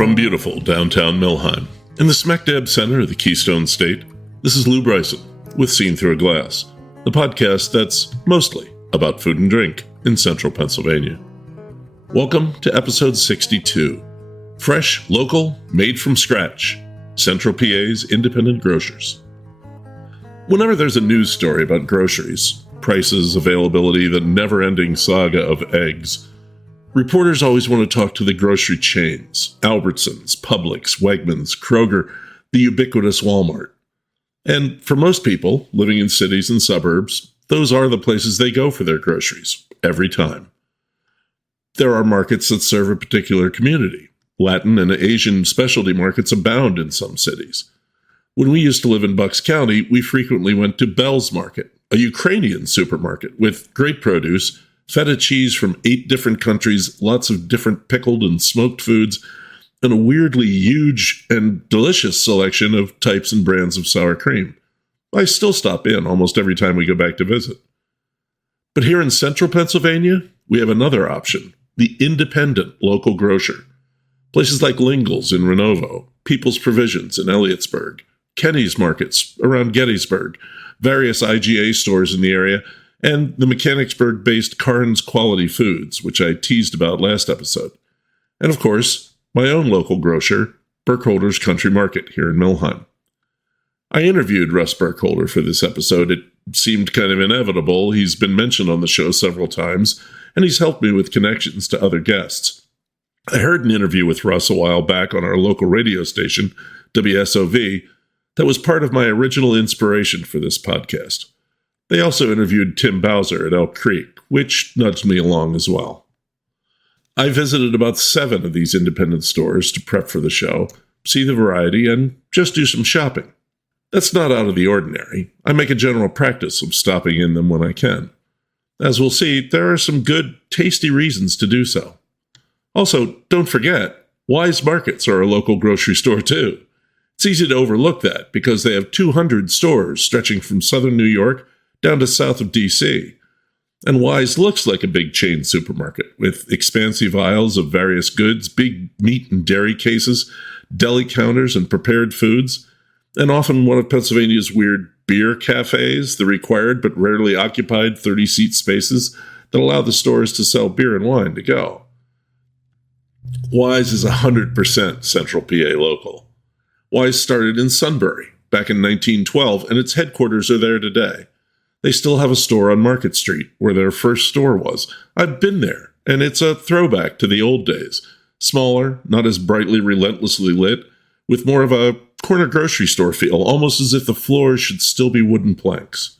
From beautiful downtown Millheim, in the smack dab center of the Keystone State, this is Lou Bryson with Seen Through a Glass, the podcast that's mostly about food and drink in central Pennsylvania. Welcome to episode 62, Fresh, Local, Made from Scratch, Central PA's Independent Grocers. Whenever there's a news story about groceries, prices, availability, the never-ending saga of eggs, reporters always want to talk to the grocery chains, Albertsons, Publix, Wegmans, Kroger, the ubiquitous Walmart. And for most people living in cities and suburbs, those are the places they go for their groceries, every time. There are markets that serve a particular community. Latin and Asian specialty markets abound in some cities. When we used to live in Bucks County, we frequently went to Bell's Market, a Ukrainian supermarket with great produce, feta cheese from 8 different countries, lots of different pickled and smoked foods, and a weirdly huge and delicious selection of types and brands of sour cream. I still stop in almost every time we go back to visit. But here in central Pennsylvania, we have another option, the independent local grocer. Places like Lingle's in Renovo, People's Provisions in Elliotsburg, Kenny's Markets around Gettysburg, various IGA stores in the area, and the Mechanicsburg-based Carnes Quality Foods, which I teased about last episode. And of course, my own local grocer, Burkholder's Country Market here in Millheim. I interviewed Russ Burkholder for this episode. It seemed kind of inevitable. He's been mentioned on the show several times, and he's helped me with connections to other guests. I heard an interview with Russ a while back on our local radio station, WSOV, that was part of my original inspiration for this podcast. They also interviewed Tim Bowser at Elk Creek, which nudged me along as well. I visited about 7 of these independent stores to prep for the show, see the variety, and just do some shopping. That's not out of the ordinary. I make a general practice of stopping in them when I can. As we'll see, there are some good, tasty reasons to do so. Also, don't forget, Weis Markets are a local grocery store too. It's easy to overlook that because they have 200 stores stretching from southern New York down to south of D.C. And Weis looks like a big chain supermarket with expansive aisles of various goods, big meat and dairy cases, deli counters, and prepared foods, and often one of Pennsylvania's weird beer cafes, the required but rarely occupied 30-seat spaces that allow the stores to sell beer and wine to go. Weis is 100% Central PA local. Weis started in Sunbury back in 1912, and its headquarters are there today. They still have a store on Market Street, where their first store was. I've been there, and it's a throwback to the old days. Smaller, not as brightly, relentlessly lit, with more of a corner grocery store feel, almost as if the floors should still be wooden planks.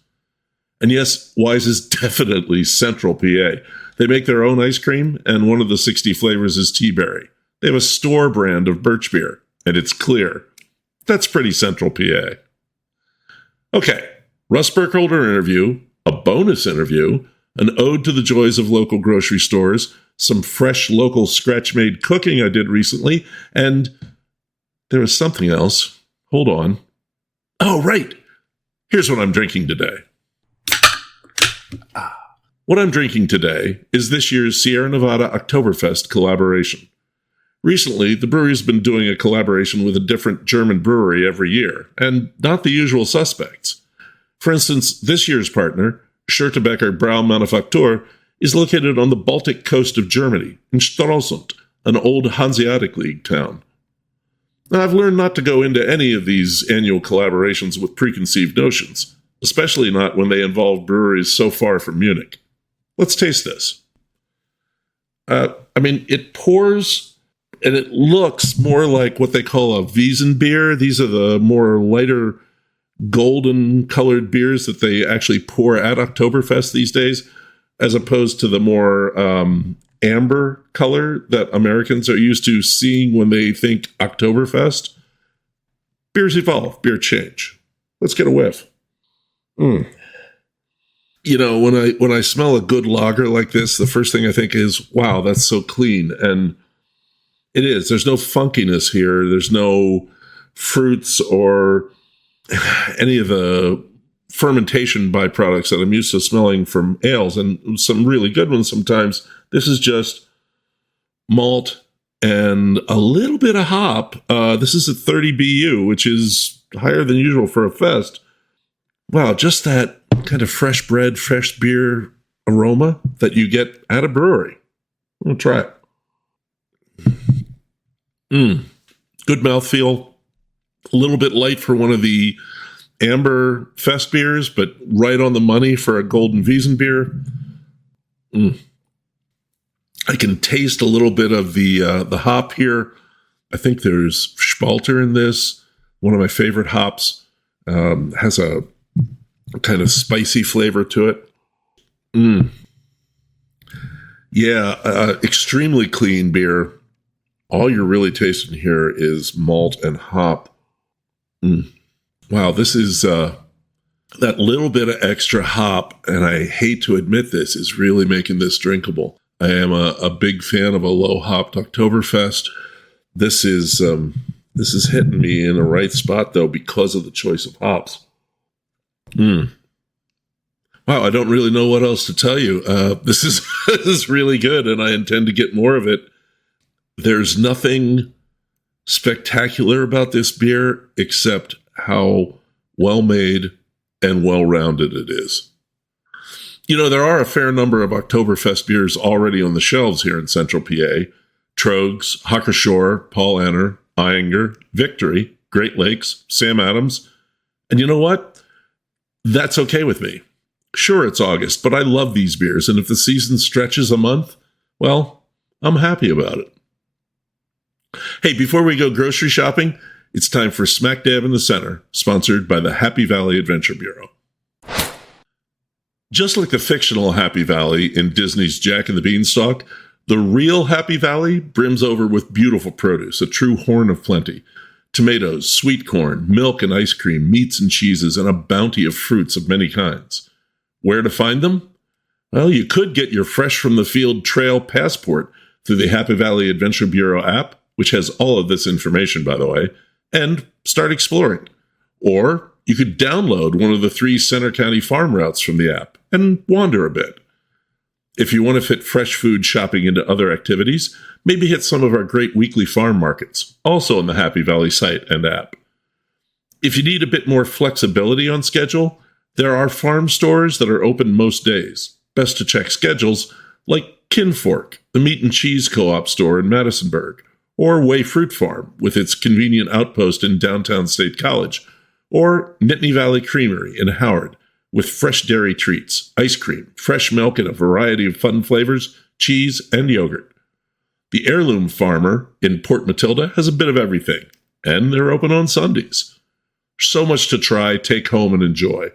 And yes, Weis is definitely Central PA. They make their own ice cream, and one of the 60 flavors is tea berry. They have a store brand of birch beer, and it's clear. That's pretty Central PA. Okay. Russ Burkholder interview, a bonus interview, an ode to the joys of local grocery stores, some fresh local scratch-made cooking I did recently, and there was something else. Hold on. Oh, right. Here's what I'm drinking today. What I'm drinking today is this year's Sierra Nevada Oktoberfest collaboration. Recently, the brewery's been doing a collaboration with a different German brewery every year, and not the usual suspects. For instance, this year's partner, Schürtebecker Braumanufaktur, is located on the Baltic coast of Germany, in Stralsund, an old Hanseatic League town. Now, I've learned not to go into any of these annual collaborations with preconceived notions, especially not when they involve breweries so far from Munich. Let's taste this. It pours, and it looks more like what they call a Wiesenbier. These are the more lighter golden colored beers that they actually pour at Oktoberfest these days, as opposed to the more amber color that Americans are used to seeing when they think Oktoberfest. Beers evolve, beer change. Let's get a whiff. You know, when I smell a good lager like this, the first thing I think is, wow, that's so clean. And it is. There's no funkiness here. There's no fruits or any of the fermentation byproducts that I'm used to smelling from ales, and some really good ones sometimes. This is just malt, and a little bit of hop. This is at 30 BU, which is higher than usual for a fest. Wow, just that kind of fresh bread, fresh beer aroma that you get at a brewery. We'll try it. Good mouthfeel. A little bit light for one of the amber fest beers, but right on the money for a golden Wiesen beer. I can taste a little bit of the hop here. I think there's Spalter in this. One of my favorite hops. Has a kind of spicy flavor to it. Yeah, extremely clean beer. All you're really tasting here is malt and hop. Wow, this is that little bit of extra hop, and I hate to admit this, is really making this drinkable. I am a big fan of a low-hopped Oktoberfest. This is hitting me in the right spot, though, because of the choice of hops. Wow, I don't really know what else to tell you. This is really good, and I intend to get more of it. There's nothing spectacular about this beer except how well-made and well-rounded it is. You know, there are a fair number of Oktoberfest beers already on the shelves here in Central PA. Trogs, Hacker-Shore, Paul Anner, Eyinger, Victory, Great Lakes, Sam Adams. And you know what? That's okay with me. Sure, it's August, but I love these beers, and if the season stretches a month, well, I'm happy about it. Hey, before we go grocery shopping, it's time for Smack Dab in the Center, sponsored by the Happy Valley Adventure Bureau. Just like the fictional Happy Valley in Disney's Jack and the Beanstalk, the real Happy Valley brims over with beautiful produce, a true horn of plenty. Tomatoes, sweet corn, milk and ice cream, meats and cheeses, and a bounty of fruits of many kinds. Where to find them? Well, you could get your fresh from the field trail passport through the Happy Valley Adventure Bureau app, which has all of this information, by the way, and start exploring. Or you could download one of the 3 Center County farm routes from the app and wander a bit. If you want to fit fresh food shopping into other activities, maybe hit some of our great weekly farm markets, also on the Happy Valley site and app. If you need a bit more flexibility on schedule, there are farm stores that are open most days. Best to check schedules like Kinfork, the meat and cheese co-op store in Madisonburg, or Way Fruit Farm with its convenient outpost in downtown State College, or Nittany Valley Creamery in Howard with fresh dairy treats, ice cream, fresh milk, and a variety of fun flavors, cheese, and yogurt. The Heirloom Farmer in Port Matilda has a bit of everything, and they're open on Sundays. So much to try, take home, and enjoy.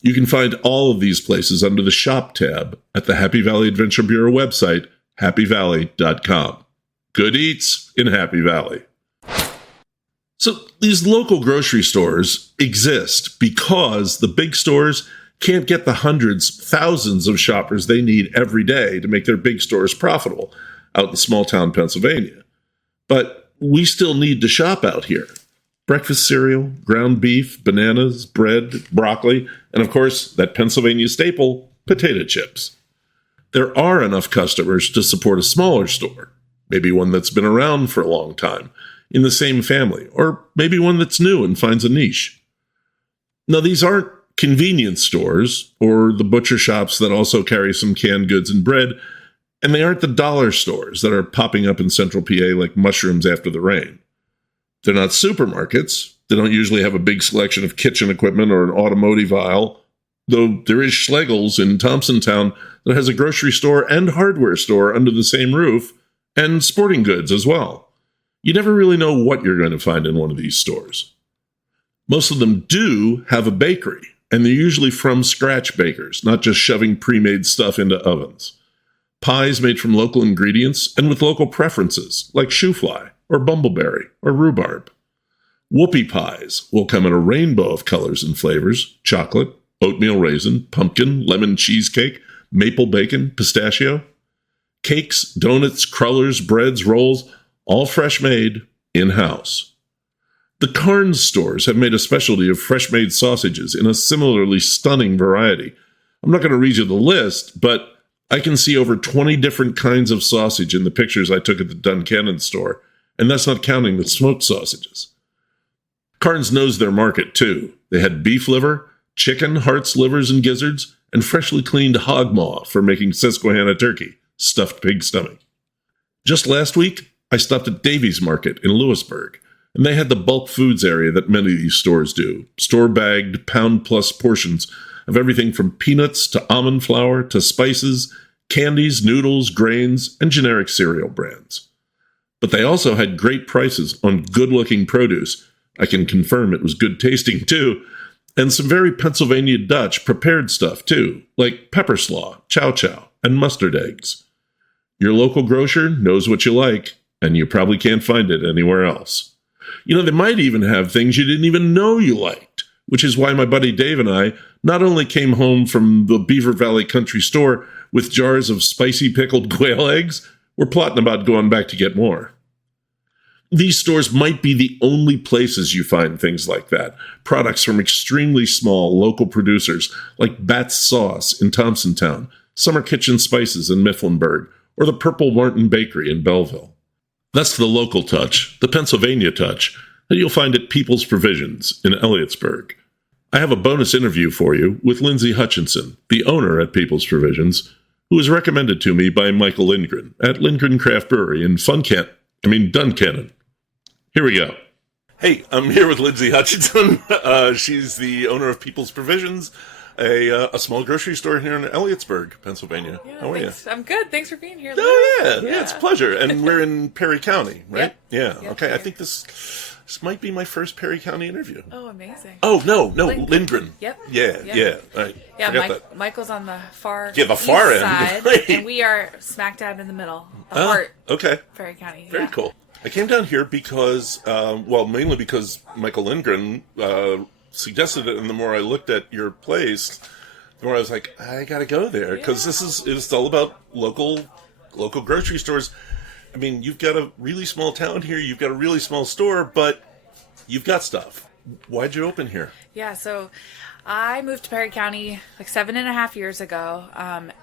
You can find all of these places under the Shop tab at the Happy Valley Adventure Bureau website, happyvalley.com. Good eats in Happy Valley. So these local grocery stores exist because the big stores can't get the hundreds, thousands of shoppers they need every day to make their big stores profitable out in small town Pennsylvania. But we still need to shop out here. Breakfast cereal, ground beef, bananas, bread, broccoli, and of course, that Pennsylvania staple, potato chips. There are enough customers to support a smaller store, maybe one that's been around for a long time, in the same family, or maybe one that's new and finds a niche. Now, these aren't convenience stores or the butcher shops that also carry some canned goods and bread, and they aren't the dollar stores that are popping up in Central PA like mushrooms after the rain. They're not supermarkets. They don't usually have a big selection of kitchen equipment or an automotive aisle, though there is Schlegel's in Thompsontown that has a grocery store and hardware store under the same roof, and sporting goods as well. You never really know what you're going to find in one of these stores. Most of them do have a bakery, and they're usually from scratch bakers, not just shoving pre-made stuff into ovens. Pies made from local ingredients and with local preferences, like shoofly, or bumbleberry, or rhubarb. Whoopie pies will come in a rainbow of colors and flavors: chocolate, oatmeal raisin, pumpkin, lemon cheesecake, maple bacon, pistachio. Cakes, donuts, crullers, breads, rolls, all fresh made in-house. The Carnes stores have made a specialty of fresh-made sausages in a similarly stunning variety. I'm not going to read you the list, but I can see over 20 different kinds of sausage in the pictures I took at the Duncannon store, and that's not counting the smoked sausages. Carnes knows their market, too. They had beef liver, chicken, hearts, livers, and gizzards, and freshly cleaned hog maw for making Susquehanna turkey, stuffed pig stomach. Just last week, I stopped at Davies Market in Elliotsburg, and they had the bulk foods area that many of these stores do, store-bagged, pound-plus portions of everything from peanuts to almond flour to spices, candies, noodles, grains, and generic cereal brands. But they also had great prices on good-looking produce. I can confirm it was good tasting, too, and some very Pennsylvania Dutch prepared stuff, too, like pepper slaw, chow chow, and mustard eggs. Your local grocer knows what you like, and you probably can't find it anywhere else. You know, they might even have things you didn't even know you liked, which is why my buddy Dave and I not only came home from the Beaver Valley Country Store with jars of spicy pickled quail eggs, we're plotting about going back to get more. These stores might be the only places you find things like that. Products from extremely small local producers like Bat's Sauce in Thompsontown, Summer Kitchen Spices in Mifflinburg, or the Purple Martin Bakery in Belleville. That's the local touch, the Pennsylvania touch, that you'll find at People's Provisions in Elliotsburg. I have a bonus interview for you with Lindsay Hutchinson, the owner at People's Provisions, who was recommended to me by Michael Lindgren at Lindgren Craft Brewery in Duncannon. Here we go. Hey, I'm here with Lindsay Hutchinson. She's the owner of People's Provisions, a small grocery store here in Elliotsburg, Pennsylvania. Yeah, how are you? I'm good. Thanks for being here. Oh, yeah, it's a pleasure. And we're in Perry County, right? Yep. Yeah, okay. I think this might be my first Perry County interview. Oh, amazing. Oh, no, Lindgren. Yep. Yeah. Right. Yeah, Michael's on the far the far end side, right. And we are smack dab in the middle, the heart. Okay. Perry County. Very cool. I came down here because, mainly because Michael Lindgren suggested it, and the more I looked at your place, the more I was like, I gotta go there, because it's all about local grocery stores. I mean, you've got a really small town here, you've got a really small store, but you've got stuff. Why'd you open here? Yeah, so I moved to Perry County like 7.5 years ago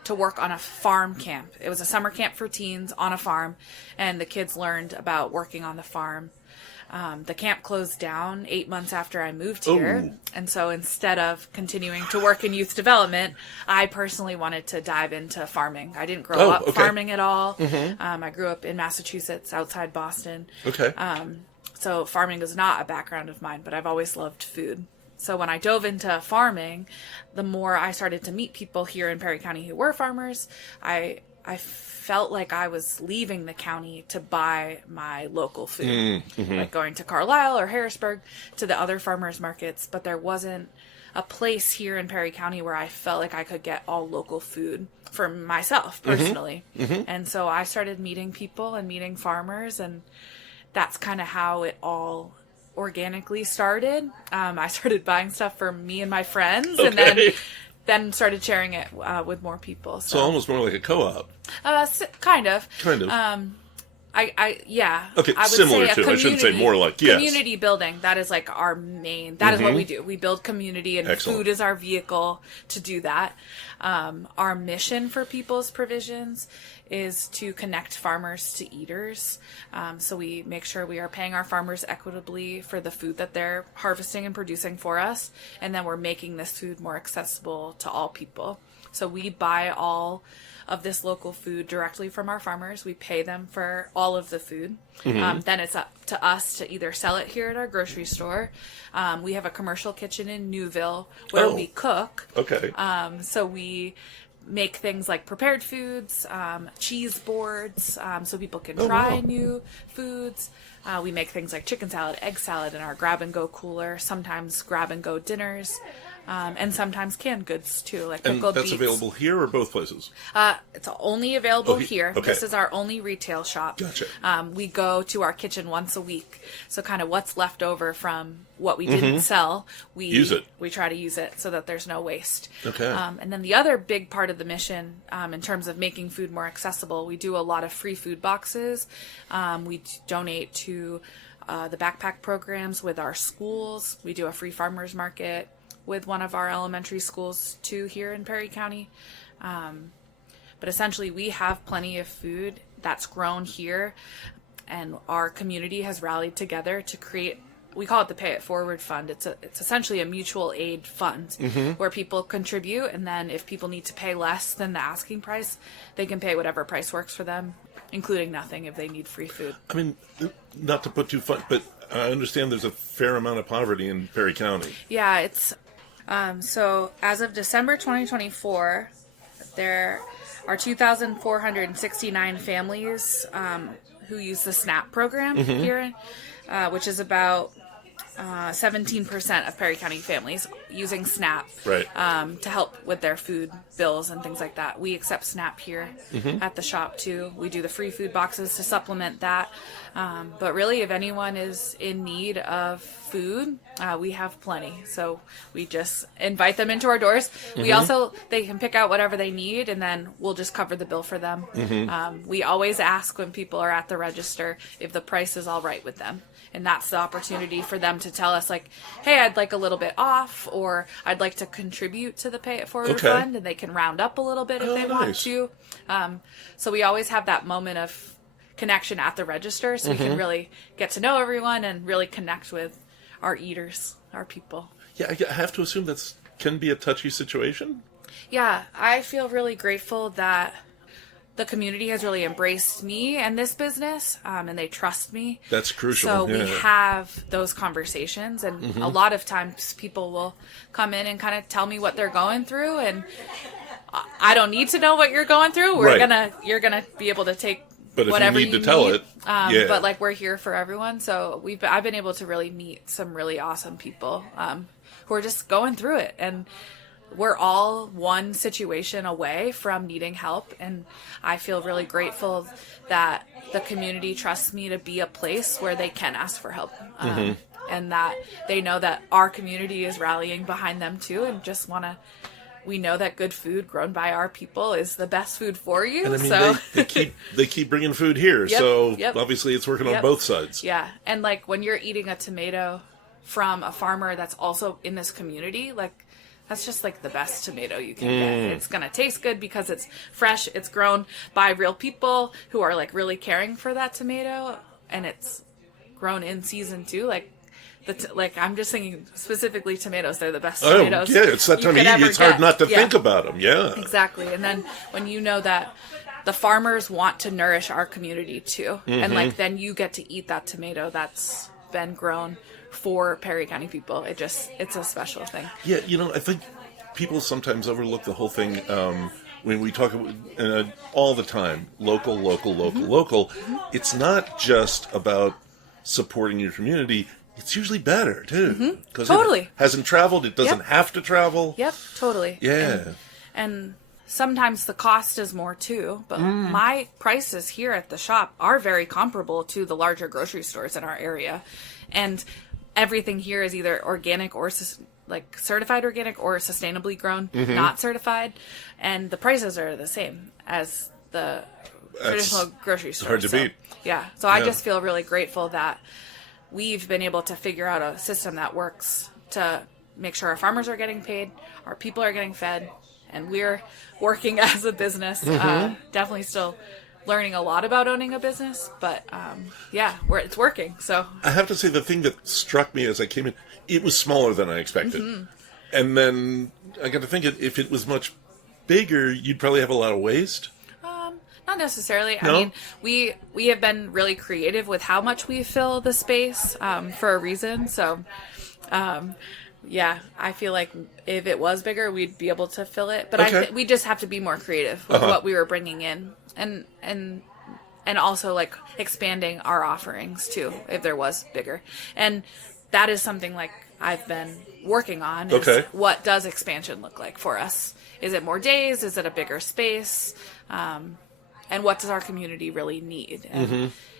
to work on a farm camp. It was a summer camp for teens on a farm, and the kids learned about working on the farm. The camp closed down 8 months after I moved here, and so instead of continuing to work in youth development, I personally wanted to dive into farming. I didn't grow up farming at all. Mm-hmm. I grew up in Massachusetts, outside Boston. Okay. So farming is not a background of mine, but I've always loved food. So when I dove into farming, the more I started to meet people here in Perry County who were farmers, I felt like I was leaving the county to buy my local food, like going to Carlisle or Harrisburg to the other farmers markets, but there wasn't a place here in Perry County where I felt like I could get all local food for myself personally. And so I started meeting people and meeting farmers, and that's kind of how it all organically started. I started buying stuff for me and my friends, and then started sharing it with more people. So almost more like a co-op. Kind of. Yeah. Okay, I would similar say to. I shouldn't say more like, yes. Community building, that is like our main, that is what we do. We build community, and Excellent. Food is our vehicle to do that. Our mission for People's Provisions is to connect farmers to eaters. So we make sure we are paying our farmers equitably for the food that they're harvesting and producing for us. And then we're making this food more accessible to all people. So we buy all of this local food directly from our farmers. We pay them for all of the food. Then it's up to us to either sell it here at our grocery store. We have a commercial kitchen in Newville where we cook. Okay. So we make things like prepared foods, cheese boards, so people can try new foods. We make things like chicken salad, egg salad in our grab-and-go cooler, sometimes grab-and-go dinners, and sometimes canned goods, too, like pickled beets. And that's available here or both places? It's only available here. Okay. This is our only retail shop. Gotcha. We go to our kitchen once a week, so kind of what's left over from what we didn't sell, we use it. We try to use it so that there's no waste. Okay. And then the other big part of the mission, in terms of making food more accessible, we do a lot of free food boxes. We donate to the backpack programs with our schools. We do a free farmers market with one of our elementary schools too here in Perry County. But essentially, we have plenty of food that's grown here, and our community has rallied together to create. We call it the Pay It Forward Fund. It's essentially a mutual aid fund where people contribute, and then if people need to pay less than the asking price, they can pay whatever price works for them, including nothing if they need free food. I mean, not to put too fun, but I understand there's a fair amount of poverty in Perry County. Yeah, it's so as of December 2024, there are 2,469 families who use the SNAP program here, which is about 17% of Perry County families using SNAP to help with their food bills and things like that. We accept SNAP here at the shop too. We do the free food boxes to supplement that. But really, if anyone is in need of food, we have plenty. So we just invite them into our doors. We also, they can pick out whatever they need, and then we'll just cover the bill for them. We always ask when people are at the register if the price is all right with them. And that's the opportunity for them to tell us, like, hey, I'd like a little bit off, or I'd like to contribute to the Pay It Forward Fund, and they can round up a little bit if they want to. So we always have that moment of connection at the register, so we can really get to know everyone and really connect with our eaters, our people. Yeah, I have to assume that can be a touchy situation. Yeah, I feel really grateful that the community has really embraced me and this business, and they trust me. That's crucial. So we have those conversations, and a lot of times people will come in and kind of tell me what they're going through, and I don't need to know what you're going through. You're gonna be able to take whatever you need to tell it. But like, we're here for everyone. So I've been able to really meet some really awesome people who are just going through it, and we're all one situation away from needing help, and I feel really grateful that the community trusts me to be a place where they can ask for help, and that they know that our community is rallying behind them too, and just we know that good food grown by our people is the best food for you. And I mean, so they keep bringing food here, so obviously it's working on both sides. Yeah, and like when you're eating a tomato from a farmer that's also in this community, like, that's just like the best tomato you can get. It's going to taste good because it's fresh. It's grown by real people who are like really caring for that tomato, and it's grown in season too. Like, I'm just thinking specifically tomatoes. They're the best tomatoes. Yeah, it's that time of year. It's hard not to think about them. Yeah, exactly. And then when you know that the farmers want to nourish our community too, and like then you get to eat that tomato that's been grown for Perry County people. It's a special thing. Yeah, I think people sometimes overlook the whole thing when we talk all the time, local. It's not just about supporting your community. It's usually better, too. Because it hasn't traveled. It doesn't have to travel. Yep, totally. Yeah. And sometimes the cost is more, too. But my prices here at the shop are very comparable to the larger grocery stores in our area. And everything here is either organic or like certified organic or sustainably grown, not certified, and the prices are the same as the traditional grocery store. Hard to beat. Yeah, so I just feel really grateful that we've been able to figure out a system that works to make sure our farmers are getting paid, our people are getting fed, and we're working as a business. Definitely still learning a lot about owning a business, but it's working. So I have to say, the thing that struck me as I came in, it was smaller than I expected. And then I got to think, if it was much bigger, you'd probably have a lot of waste. Not necessarily. No? I mean, we have been really creative with how much we fill the space for a reason. So I feel like if it was bigger, we'd be able to fill it. But we just have to be more creative with what we were bringing in. And also like expanding our offerings too, if there was bigger. And that is something like I've been working on. Is what does expansion look like for us? Is it more days? Is it a bigger space? And what does our community really need?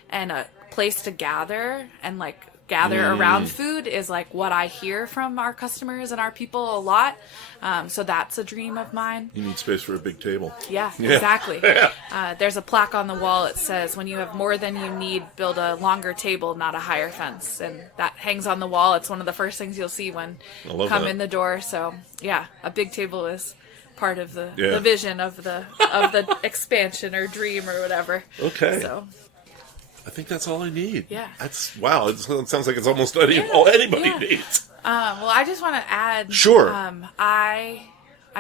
And a place to gather and like gather around food is like what I hear from our customers and our people a lot. So that's a dream of mine. You need space for a big table. Yeah. Exactly. There's a plaque on the wall. It says, when you have more than you need, build a longer table, not a higher fence. And that hangs on the wall. It's one of the first things you'll see when you come in the door. So yeah, a big table is part of the vision of the expansion or dream or whatever. Okay. So I think that's all I need. Yeah. That's wow. It sounds like it's almost all anybody needs. Well, I just want to add. Sure. I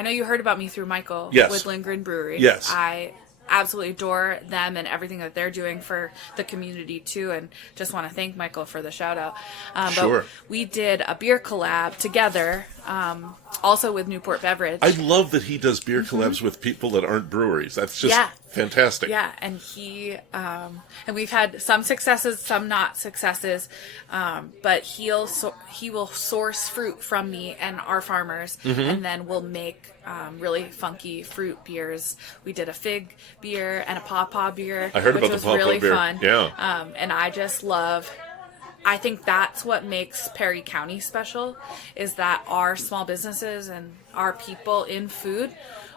know you heard about me through Michael with Lindgren Brewery. Yes. I absolutely adore them and everything that they're doing for the community too, and just want to thank Michael for the shout out. Sure. But we did a beer collab together, also with Newport Beverage. I love that he does beer collabs with people that aren't breweries. That's just fantastic. Yeah, and he and we've had some successes, some not successes, but he will source fruit from me and our farmers, and then we'll make really funky fruit beers. We did a fig beer and a pawpaw beer, I heard which about was the pawpaw really beer. fun. Yeah, and I just love. I think that's what makes Perry County special, is that our small businesses and our people in food,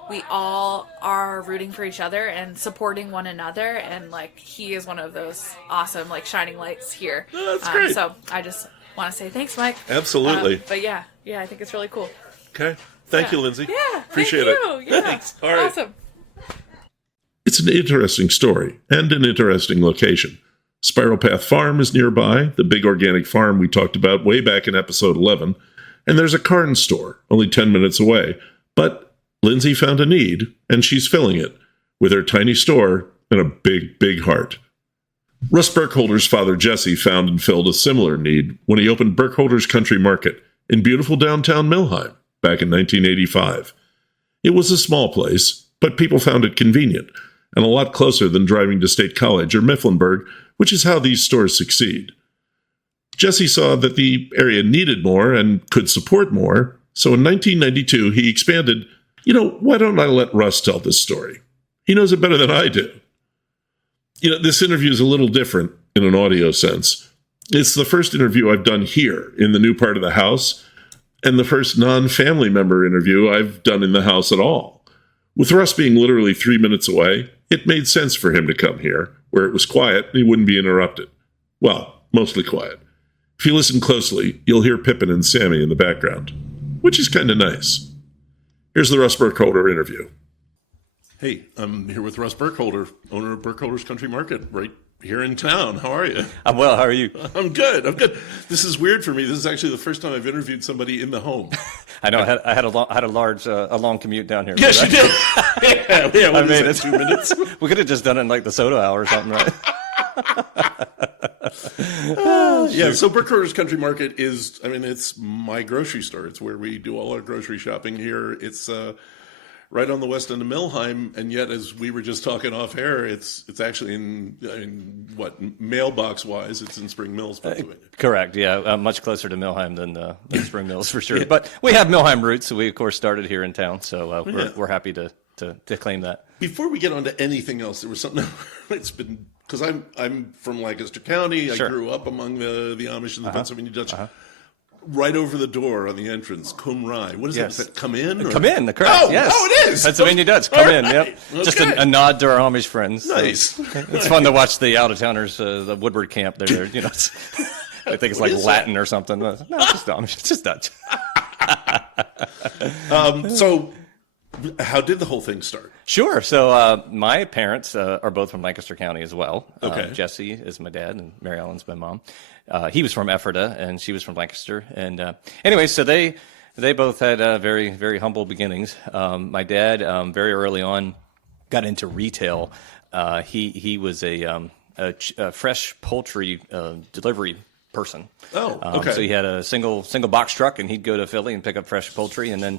we all are rooting for each other and supporting one another. And like, he is one of those awesome, like, shining lights here. Oh, that's great. So I just want to say thanks, Mike. Absolutely. But yeah, I think it's really cool. Okay. Thank you, Lindsay. Yeah. Appreciate thank you. it. Yeah. Thanks. All right. Awesome. It's an interesting story and an interesting location. Spiral Path Farm is nearby, the big organic farm we talked about way back in episode 11, and there's a Carton store only 10 minutes away. But Lindsay found a need, and she's filling it with her tiny store and a big, big heart. Russ Burkholder's father, Jesse, found and filled a similar need when he opened Burkholder's Country Market in beautiful downtown Millheim back in 1985. It was a small place, but people found it convenient and a lot closer than driving to State College or Mifflinburg, which is how these stores succeed. Jesse saw that the area needed more and could support more, so in 1992 he expanded. Why don't I let Russ tell this story? He knows it better than I do. This interview is a little different in an audio sense. It's the first interview I've done here in the new part of the house, and the first non-family member interview I've done in the house at all. With Russ being literally 3 minutes away, it made sense for him to come here, where it was quiet and he wouldn't be interrupted. Well, mostly quiet. If you listen closely, you'll hear Pippin and Sammy in the background, which is kind of nice. Here's the Russ Burkholder interview. Hey, I'm here with Russ Burkholder, owner of Burkholder's Country Market, right here in town. How are you? I'm well. How are you? I'm good. This is weird for me. This is actually the first time I've interviewed somebody in the home. I know. I had a long commute down here. Yes, you did. yeah. What is it, 2 minutes? We could have just done it in like the soda hour or something, right? Yeah. So Burkholder's Country Market is, it's my grocery store. It's where we do all our grocery shopping here. It's right on the west end of Millheim, and yet, as we were just talking off air, it's actually mailbox wise, it's in Spring Mills, Pennsylvania. Correct. Yeah, much closer to Millheim than Spring Mills for sure. Yeah. But we have Millheim roots, so we of course started here in town. So we're happy to claim that. Before we get on to anything else, there was something it's been because I'm from Lancaster County. Sure. I grew up among the Amish and the Pennsylvania Dutch. Right over the door on the entrance, Cum Rye. What is that? Does that come in? Or? Come in, correct. Yes. Oh, it is. Pennsylvania Dutch. Come in. Yep. Okay. Just a nod to our Amish friends. Nice. It's fun to watch the out-of-towners, the Woodward camp. They're I think it's like Latin or something. No, it's just Amish. It's just Dutch. So, how did the whole thing start? Sure. So my parents are both from Lancaster County as well. Okay. Jesse is my dad, and Mary Ellen's my mom. He was from Ephrata, and she was from Lancaster. And anyway, so they both had very, very humble beginnings. My dad, very early on, got into retail. He was a fresh poultry delivery person. Oh, okay. So he had a single box truck, and he'd go to Philly and pick up fresh poultry and then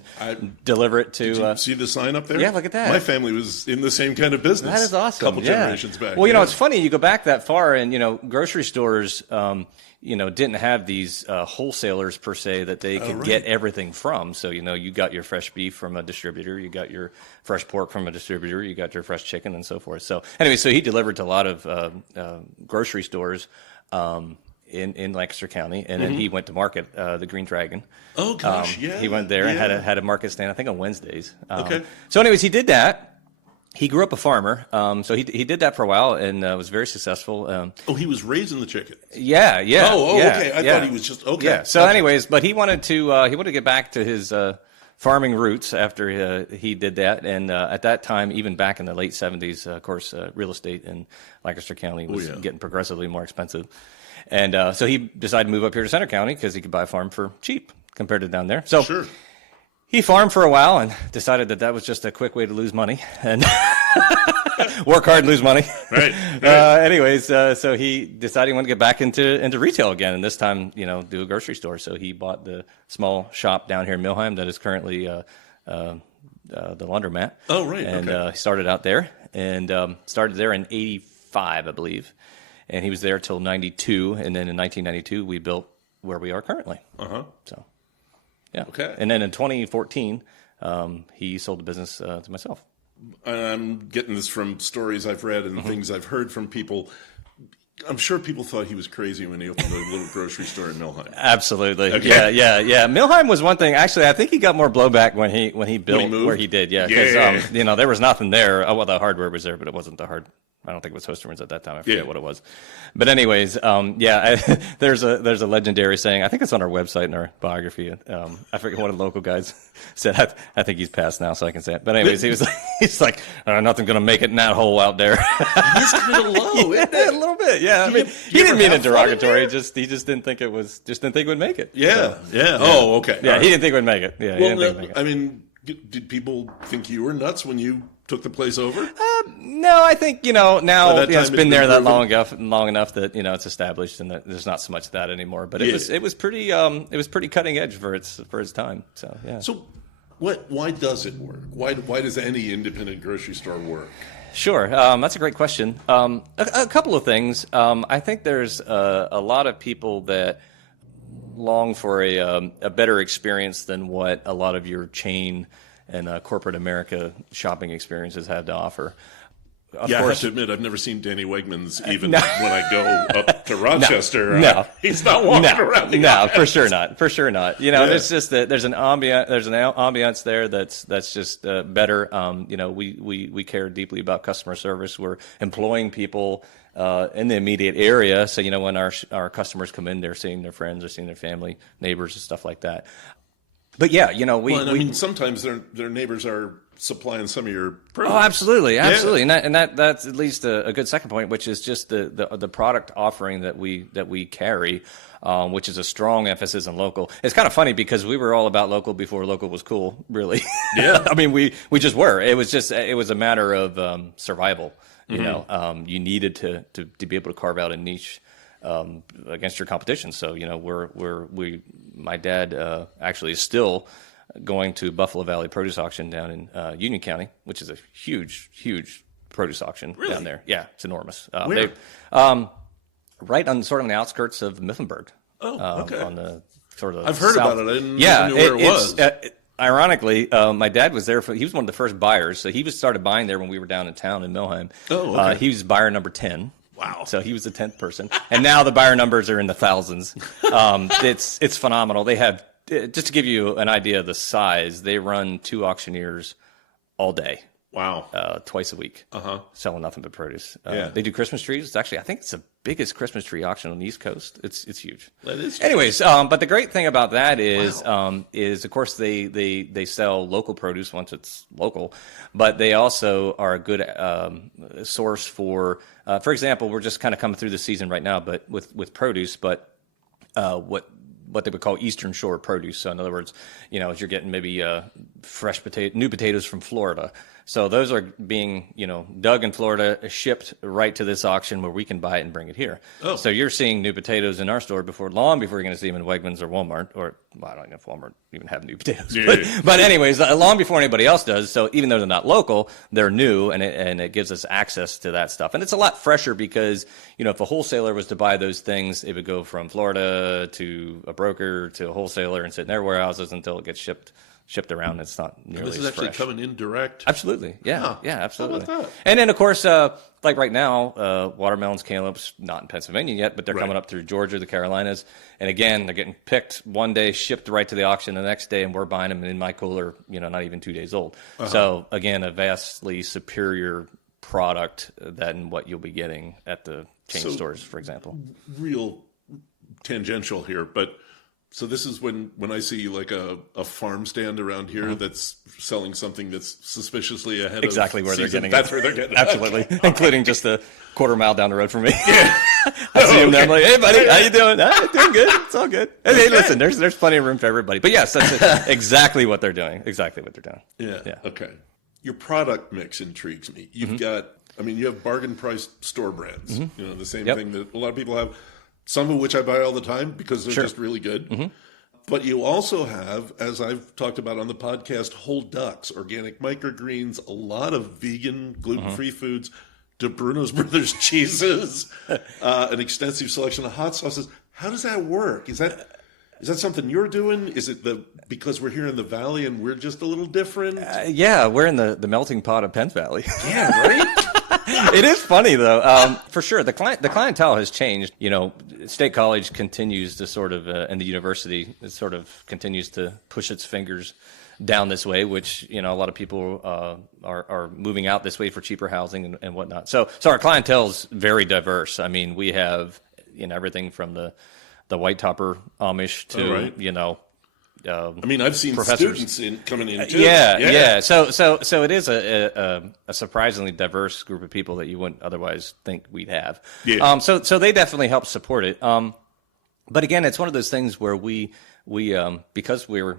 deliver it to... Did you see the sign up there? Yeah, look at that. My family was in the same kind of business. That is awesome. A couple generations back. Well, it's funny. You go back that far, and, grocery stores, didn't have these wholesalers, per se, that they could get everything from. So, you got your fresh beef from a distributor, you got your fresh pork from a distributor, you got your fresh chicken, and so forth. So, anyway, he delivered to a lot of grocery stores, in Lancaster County, and then he went to market the Green Dragon. Oh gosh, yeah. He went there and had a market stand, I think on Wednesdays. Okay. So, anyways, he did that. He grew up a farmer, so he did that for a while and was very successful. He was raising the chickens. Yeah. Okay. I thought he was just okay. Yeah. So, anyways, but he wanted to get back to his farming roots after he did that. And at that time, even back in the late 70s, of course, real estate in Lancaster County was getting progressively more expensive. And so he decided to move up here to Center County because he could buy a farm for cheap compared to down there. So Sure. He farmed for a while and decided that was just a quick way to lose money and work hard and lose money. Right. Anyways, so he decided he wanted to get back into retail again, and this time, do a grocery store. So he bought the small shop down here in Millheim that is currently the laundromat. Oh, right. And Okay. he started out there and started there in '85, I believe. And he was there till '92, and then in 1992 we built where we are currently. So. Yeah. Okay. And then in 2014, he sold the business to myself. I'm getting this from stories I've read and things I've heard from people. I'm sure people thought he was crazy when he opened a little grocery store in Millheim. Absolutely. Okay. Yeah. Millheim was one thing. Actually, I think he got more blowback when he built where he did. Yeah. Because there was nothing there. Well, the hardware was there, but it wasn't the hard. I don't think it was Hosterman's at that time. I forget what it was. But anyways, there's a legendary saying. I think it's on our website in our biography. I forget one of the local guys said. I think he's passed now, so I can say it. But anyways, he's like, nothing going to make it in that hole out there. He's kind of low, isn't it? A little bit, yeah. I mean, he didn't mean it derogatory. He just didn't think it would make it. Yeah, So, yeah. Oh, okay. yeah, Right. he didn't think it would make it. Yeah, he Well, didn't think it would make it. I mean, did people think you were nuts when you took the place over? No, I think now By that it's time been it'd there been that long enough that it's established and that there's not so much of that anymore. But it was pretty cutting edge for its time. So yeah. So, why does it work? Why does any independent grocery store work? Sure, that's a great question. A couple of things. I think there's a lot of people that long for a better experience than what a lot of your chain and corporate America shopping experiences have to offer. Of I have course, to admit, I've never seen Danny Wegmans even when I go up to Rochester. No. He's not walking around. No, for sure not. For sure not. It's just that there's an ambiance there that's just better. We care deeply about customer service. We're employing people in the immediate area, so when our customers come in, they're seeing their friends, they're seeing their family, neighbors, and stuff like that. But yeah, I mean, sometimes their neighbors are supplying some of your produce. Oh, absolutely. And that's at least a good second point, which is just the product offering that we carry, which is a strong emphasis on local. It's kind of funny because we were all about local before local was cool, really. Yeah. I mean, we just were. It was a matter of survival. You needed to be able to carve out a niche against your competition. So my dad actually is still going to Buffalo Valley Produce Auction down in Union County, which is a huge produce auction down there. Yeah, it's enormous. Where? Right on the outskirts of Mifflinburg. Oh, okay. On the sort of I've heard south. about it. I didn't know where it was. Ironically, my dad was there. He was one of the first buyers. So he started buying there when we were down in town in Millheim. Oh, okay. He was buyer number 10. Wow. So he was the 10th person. And now the buyer numbers are in the thousands. It's phenomenal. They have, just to give you an idea of the size, they run 2 auctioneers all day. Wow. Twice a week. Selling nothing but produce. Yeah. They do Christmas trees. It's actually, I think it's the biggest Christmas tree auction on the East Coast. It's huge. That is huge. Anyways, but the great thing about that is of course they sell local produce once it's local, but they also are a good source for example, we're just kind of coming through the season right now, but with produce, but what they would call Eastern Shore produce. So in other words, as you're getting maybe new potatoes from Florida. So those are being, dug in Florida, shipped right to this auction where we can buy it and bring it here. Oh. So you're seeing new potatoes in our store long before you're going to see them in Wegmans or Walmart, I don't know if Walmart even have new potatoes. Yeah. But anyways, long before anybody else does. So even though they're not local, they're new, and it gives us access to that stuff. And it's a lot fresher because, if a wholesaler was to buy those things, it would go from Florida to a broker to a wholesaler and sit in their warehouses until it gets shipped around. It's not nearly This is as actually fresh. coming in direct. Absolutely. Yeah. Huh. Yeah, absolutely. How about that? And then, of course, like right now, watermelons, cantaloupes, not in Pennsylvania yet, but they're coming up through Georgia, the Carolinas. And again, they're getting picked one day, shipped right to the auction the next day, and we're buying them in my cooler, not even 2 days old. So, again, a vastly superior product than what you'll be getting at the chain stores, for example. Real tangential here, but So this is when I see like a farm stand around here that's selling something that's suspiciously ahead exactly of where season. they're getting That's it. where they're getting it. Absolutely, including just a quarter mile down the road from me. Yeah. I see him there. I'm like, hey, buddy, how you doing? Doing good. It's all good. Hey, listen, there's plenty of room for everybody. But yes, that's exactly what they're doing. Exactly what they're doing. Yeah. Okay. Your product mix intrigues me. You've got, I mean, you have bargain priced store brands. You know, the same thing that a lot of people have. Some of which I buy all the time because they're just really good. But you also have, as I've talked about on the podcast, whole ducks, organic microgreens, a lot of vegan, gluten-free foods, DeBruno's Brothers cheeses, an extensive selection of hot sauces. How does that work? Is that something you're doing? Is it because we're here in the Valley and we're just a little different? Yeah, we're in the melting pot of Penn Valley. Yeah, right? It is funny though, for sure. The clientele has changed. You know, State College continues to sort of, and the university sort of continues to push its fingers down this way, which, you know, a lot of people are moving out this way for cheaper housing and whatnot. So our clientele is very diverse. I mean, we have, you know, everything from the white topper Amish to, you know, I mean, I've seen professors. students coming in too. Yeah. So it is a surprisingly diverse group of people that you wouldn't otherwise think we'd have. Yeah. So they definitely help support it. But again, it's one of those things where we because we're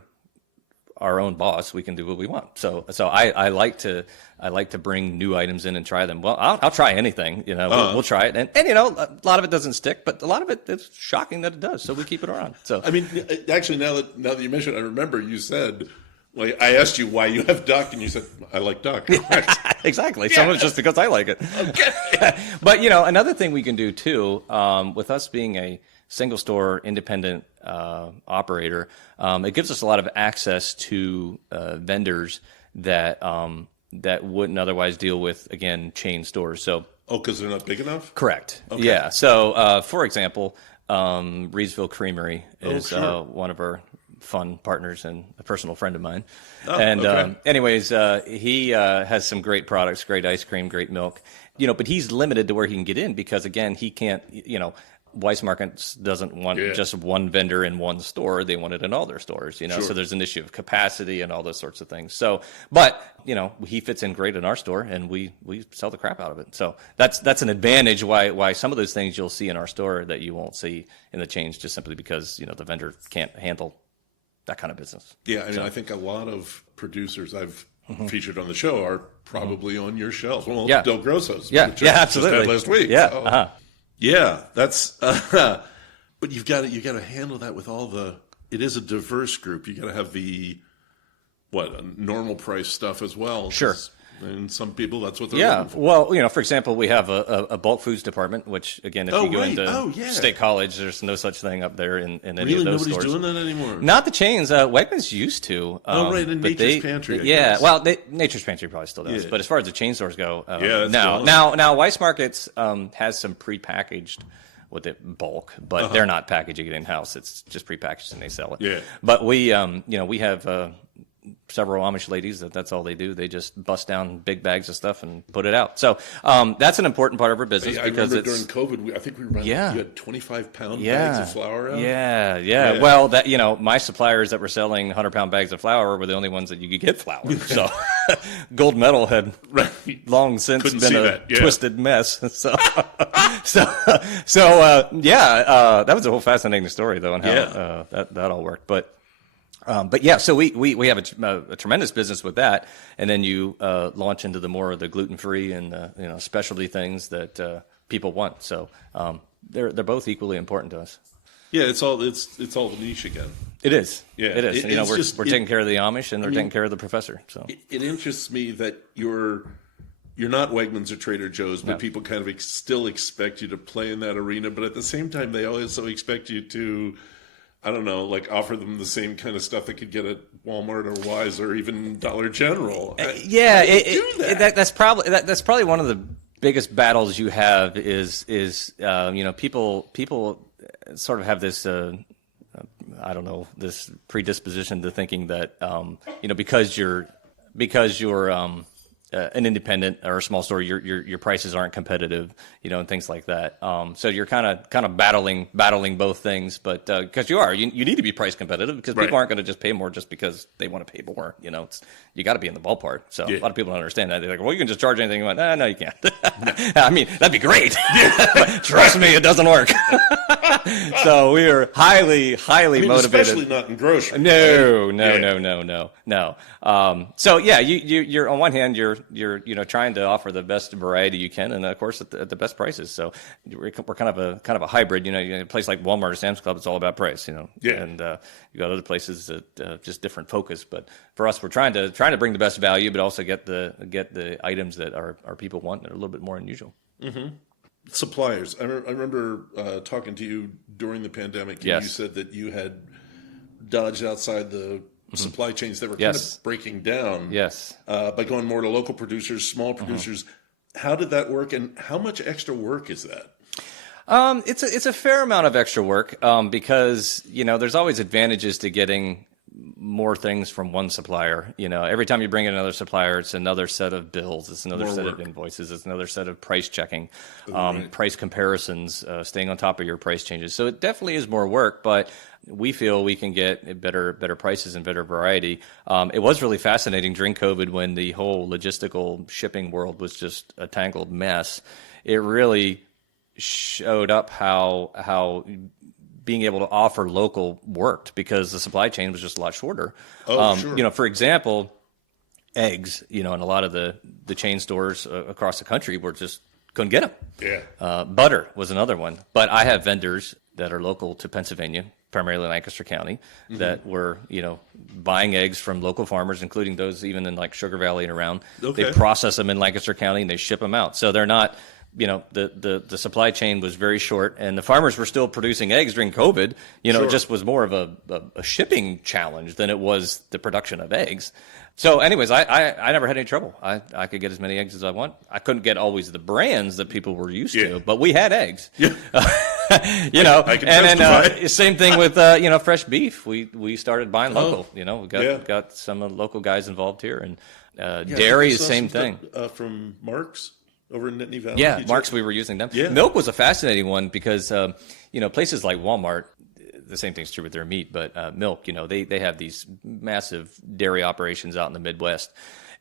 our own boss, we can do what we want. So I like to bring new items in and try them. Well, I'll try anything, you know, we'll try it. And, you know, a lot of it doesn't stick, but a lot of it, it's shocking that it does. So we keep it around. So, I mean, actually, now that you mentioned it, I remember you said, well, I asked you why you have duck and you said, I like duck. Exactly. Some of it's just because I like it. Okay. But, you know, another thing we can do too, with us being a single store independent operator, it gives us a lot of access to vendors that wouldn't otherwise deal with, again, chain stores. So, because they're not big enough? Correct. Okay. Yeah. So, for example, Reedsville Creamery is one of our fun partners and a personal friend of mine. Anyways, he has some great products, great ice cream, great milk. You know, but he's limited to where he can get in because, again, he can't, you know, Weis Markets doesn't want just one vendor in one store. They want it in all their stores, you know, so there's an issue of capacity and all those sorts of things. So, but, you know, he fits in great in our store and we sell the crap out of it. So that's an advantage why some of those things you'll see in our store that you won't see in the chains just simply because, you know, the vendor can't handle that kind of business. Yeah. I mean, I think a lot of producers I've featured on the show are probably on your shelves. Well, Del Grossos. Yeah, absolutely. Just had last week. Yeah. So. Yeah, that's. But you got to handle that with all the. It is a diverse group. You got to have the normal price stuff as well. Sure. And some people, that's what they're looking for. Well, you know, for example, we have a bulk foods department, which again, if you go into State College, there's no such thing up there in any of those nobody's stores. doing that anymore. Not the chains. Wegmans used to. And Nature's Pantry. I Yeah, guess. well, Nature's Pantry probably still does. But as far as the chain stores go, now Weis Markets has some prepackaged with it bulk, but they're not packaging it in house. It's just prepackaged and they sell it. Yeah. But we have several Amish ladies that's all they do. They just bust down big bags of stuff and put it out. So that's an important part of our business because remember during COVID, I think we were running, you had 25-pound bags of flour out. Yeah. Well, that, you know, my suppliers that were selling 100-pound bags of flour were the only ones that you could get flour. So gold medal had long since been a twisted mess. So that was a whole fascinating story though, and how that all worked. But yeah, so we have a tremendous business with that, and then you launch into the more of the gluten-free and you know, specialty things that people want. So they're both equally important to us. Yeah, it's all the niche again. It is. Yeah, it is. You know, we're taking care of the Amish, and they're taking care of the professor. So it interests me that you're not Wegmans or Trader Joe's, but people kind of still expect you to play in that arena. But at the same time, they also expect you to, I don't know, like offer them the same kind of stuff they could get at Walmart or Weis or even Dollar General. That's probably one of the biggest battles you have is you know, people sort of have this I don't know, this predisposition to thinking that you know, because you're an independent or a small store, your prices aren't competitive, and things like that. So you're kind of battling both things, but because you need to be price competitive because people aren't going to just pay more just because they want to pay more. You got to be in the ballpark. So a lot of people don't understand that. They're like, well, you can just charge anything you want. No, you can't. I mean, that'd be great. But trust me, it doesn't work. So we are highly motivated. Especially not in grocery. No. So yeah, you're on one hand, you're trying to offer the best variety you can, and of course at the best prices. So we're kind of a hybrid. A place like Walmart or Sam's Club, it's all about price. And you got other places that just different focus. But for us, we're trying to bring the best value, but also get the items that our people want that are a little bit more unusual. Mm-hmm. Suppliers. I remember talking to you during the pandemic. And yes. You said that you had dodged outside the supply chains that were kind of breaking down. Yes. By going more to local producers, small producers. How did that work, and how much extra work is that? It's a fair amount of extra work because there's always advantages to getting more things from one supplier. Every time you bring in another supplier, it's another set of bills, it's another set of invoices, it's another set of price checking, price comparisons, staying on top of your price changes. So it definitely is more work, but we feel we can get better prices and better variety. It was really fascinating during COVID when the whole logistical shipping world was just a tangled mess. It really showed up how being able to offer local worked because the supply chain was just a lot shorter. Sure. For example, eggs, and a lot of the chain stores across the country were just couldn't get them. Yeah. Butter was another one. But I have vendors that are local to Pennsylvania, primarily Lancaster County, that were, buying eggs from local farmers, including those even in like Sugar Valley and around. Okay. They process them in Lancaster County and they ship them out. So they're not, the supply chain was very short, and the farmers were still producing eggs during COVID. Sure. It just was more of a shipping challenge than it was the production of eggs. So anyways, I never had any trouble. I could get as many eggs as I want. I couldn't get always the brands that people were used to, but we had eggs. Yeah. I can and then same thing with fresh beef. We started buying local. We got some local guys involved here, and dairy is same thing. From Mark's over in Nittany Valley. Yeah, Mark's, we were using them. Yeah. Milk was a fascinating one because places like Walmart, the same thing's true with their meat, but milk, they have these massive dairy operations out in the Midwest,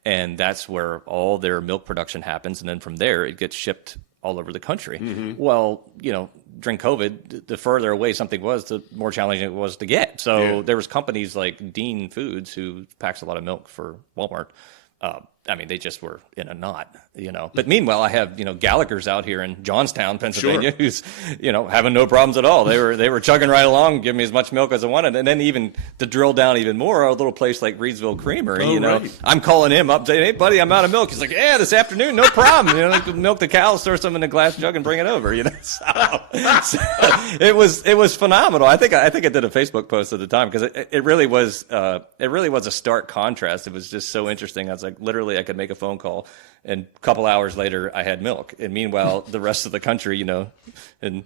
and that's where all their milk production happens, and then from there it gets shipped all over the country. Mm-hmm. Well, during COVID, the further away something was, the more challenging it was to get. So there was companies like Dean Foods who packs a lot of milk for Walmart. They just were in a knot, But meanwhile, I have, Gallagher's out here in Johnstown, Pennsylvania, who's, having no problems at all. They were chugging right along, giving me as much milk as I wanted. And then even to drill down even more, a little place like Reedsville Creamery, Right. I'm calling him up saying, hey, buddy, I'm out of milk. He's like, yeah, this afternoon, no problem. Milk the cows, throw some in a glass jug and bring it over, So it was phenomenal. I think I did a Facebook post at the time because it really was a stark contrast. It was just so interesting. I was like, literally, I could make a phone call, and a couple hours later, I had milk. And meanwhile, the rest of the country, was in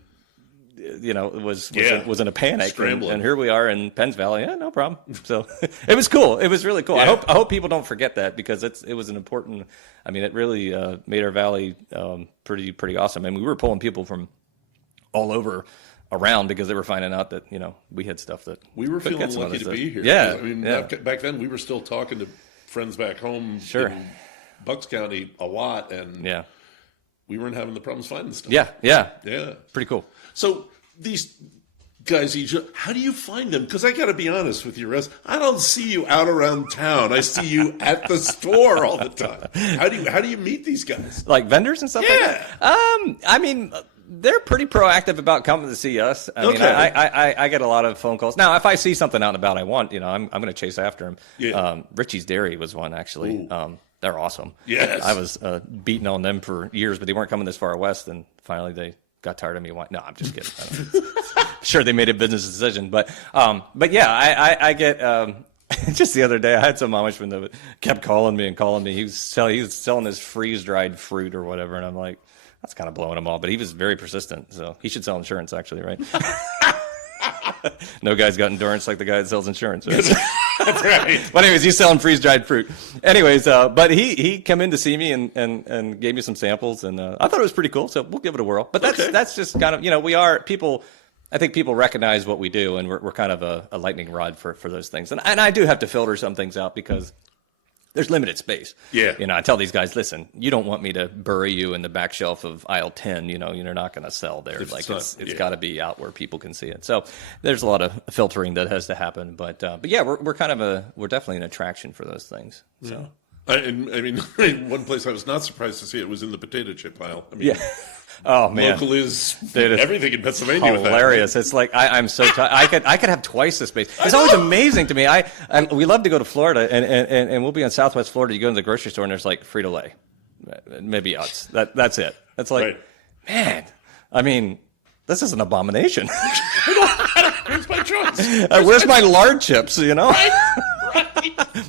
a panic. And here we are in Penns Valley. Yeah, no problem. So it was cool. It was really cool. Yeah. I hope people don't forget that because it was an important. It really made our valley pretty awesome. We were pulling people from all over around because they were finding out that we had stuff that we were feeling lucky to be here. Yeah, back then we were still talking to friends back home in Bucks County a lot, and we weren't having the problems finding stuff. Yeah, pretty cool. So these guys, how do you find them? Because I got to be honest with you, Russ, I don't see you out around town. I see you at the store all the time. How do you meet these guys? Like vendors and stuff like that? They're pretty proactive about coming to see us. I get a lot of phone calls. Now, if I see something out and about I want, I'm going to chase after them. Yeah. Richie's Dairy was one, actually. They're awesome. Yes. I was beating on them for years, but they weren't coming this far west, and finally they got tired of me. No, I'm just kidding. Sure, they made a business decision. But yeah, I get... just the other day, I had some Amishman that kept calling me. He was selling this freeze-dried fruit or whatever, and I'm like... That's kind of blowing him off, but he was very persistent, so he should sell insurance, actually, right? No guy's got endurance like the guy that sells insurance. Right? That's right. But anyways, he's selling freeze-dried fruit. Anyways, but he came in to see me and gave me some samples, and I thought it was pretty cool. So we'll give it a whirl. But that's just kind of, we are people. I think people recognize what we do, and we're kind of a lightning rod for those things. And I do have to filter some things out because there's limited space. Yeah. I tell these guys, listen, you don't want me to bury you in the back shelf of aisle 10. You're not going to sell there. It's got to be out where people can see it. So there's a lot of filtering that has to happen. But yeah, we're definitely an attraction for those things. So. One place I was not surprised to see it was in the potato chip aisle. Yeah. Oh man, local is everything in Pennsylvania. Hilarious! It's like I'm so tired. I could have twice the space. It's always amazing to me. We love to go to Florida, and we'll be in Southwest Florida. You go to the grocery store, and there's like Frito-Lay, maybe Utz. That's it. That's like, man. I mean, this is an abomination. Where's my choice? Where's my lard chips? Right.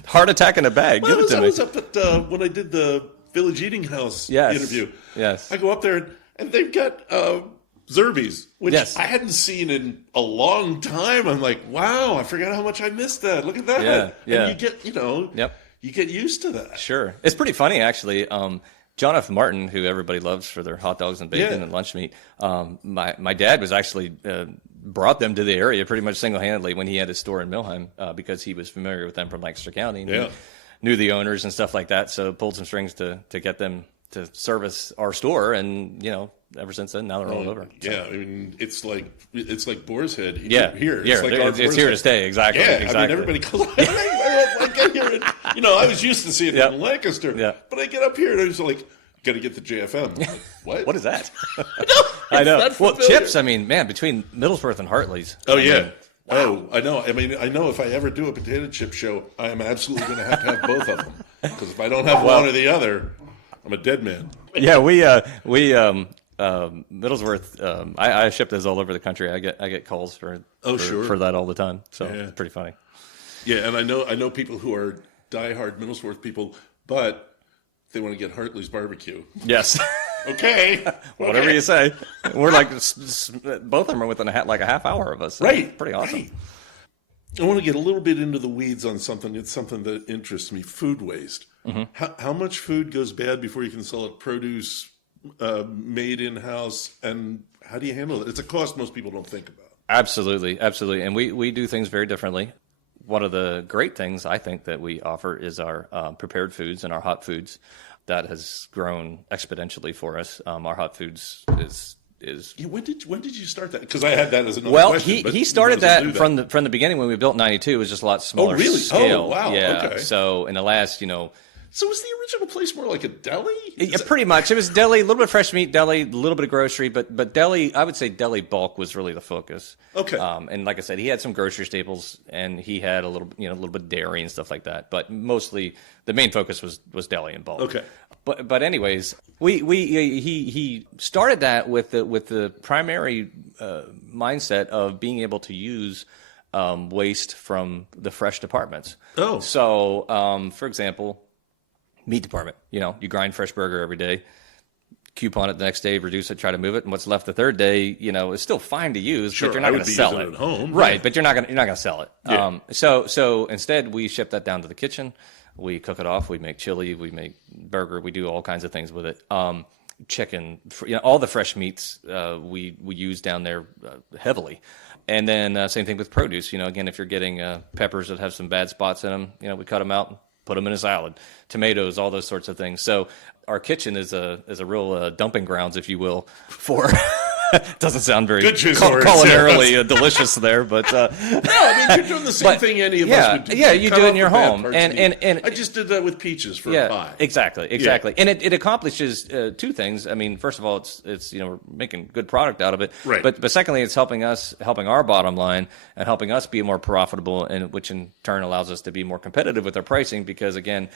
Heart attack in a bag. Give it to me. I was up at when I did the Village Eating House interview. Yes. I go up there and they've got Zerbies, which I hadn't seen in a long time. I'm like, wow, I forgot how much I missed that. Look at that. Yeah. And you get, you get used to that. Sure. It's pretty funny, actually. John F. Martin, who everybody loves for their hot dogs and bacon and lunch meat, my dad was actually brought them to the area pretty much single-handedly when he had his store in Millheim because he was familiar with them from Lancaster County. And he knew the owners and stuff like that, so pulled some strings to get them to service our store, and ever since then, now they're all over. So. Yeah, I mean, it's like Boar's Head. Here. It's here to stay. Exactly. Yeah, exactly. I mean, everybody calls. I get here, and I was used to seeing it in Lancaster, but I get up here and I was like, got to get the JFM. Like, what? What is that? I know. Well, chips. I mean, man, between Middlesworth and Hartley's. Oh yeah. Wow. Oh, I know. I mean, I know if I ever do a potato chip show, I am absolutely going to have both of them. Because if I don't have one or the other, I'm a dead man. Yeah, we Middlesworth. I ship those all over the country. I get calls for that all the time. So it's pretty funny. Yeah, and I know people who are diehard Middlesworth people, but they want to get Hartley's barbecue. Yes. Okay. Whatever you say. We're like both of them are within a half hour of us. So right. Pretty awesome. Right. I want to get a little bit into the weeds on something. It's something that interests me: food waste. Mm-hmm. How much food goes bad before you can sell it? Produce made in house, and how do you handle it? It's a cost most people don't think about. Absolutely, and we do things very differently. One of the great things I think that we offer is our prepared foods and our hot foods. That has grown exponentially for us. Our hot foods is. Yeah, when did you start that? Because I had that as another question. Well, he started that from the beginning when we built 92. It was just a lot smaller scale. Oh, wow. Yeah. Okay. So in the last, So was the original place more like a deli? Pretty much. It was deli, a little bit of fresh meat deli, a little bit of grocery, but deli, I would say deli bulk was really the focus. Okay. And like I said, he had some grocery staples, and he had a little bit of dairy and stuff like that. But mostly, the main focus was deli and bulk. Okay. But anyways, he started that with the primary mindset of being able to use waste from the fresh departments. Oh. So, for example, meat department, you grind fresh burger every day, coupon it the next day, reduce it, try to move it, and what's left the third day, it's still fine to use, but you're not going to sell it at home, right? But you're not going to sell it. Yeah. So instead, we ship that down to the kitchen. We cook it off. We make chili. We make burger. We do all kinds of things with it. Chicken, all the fresh meats we use down there heavily. And then same thing with produce. Again, if you're getting peppers that have some bad spots in them, we cut them out and put them in a salad. Tomatoes, all those sorts of things. So our kitchen is a real dumping grounds, if you will, for. Doesn't sound very culinarily delicious there, but no, I mean, you're doing the same thing any of us would do. Yeah, you do it in your home, and I just did that with peaches for a pie. Exactly, and it accomplishes two things. I mean, first of all, it's we're making good product out of it, right? But secondly, it's helping our bottom line and helping us be more profitable, and which in turn allows us to be more competitive with our pricing because again,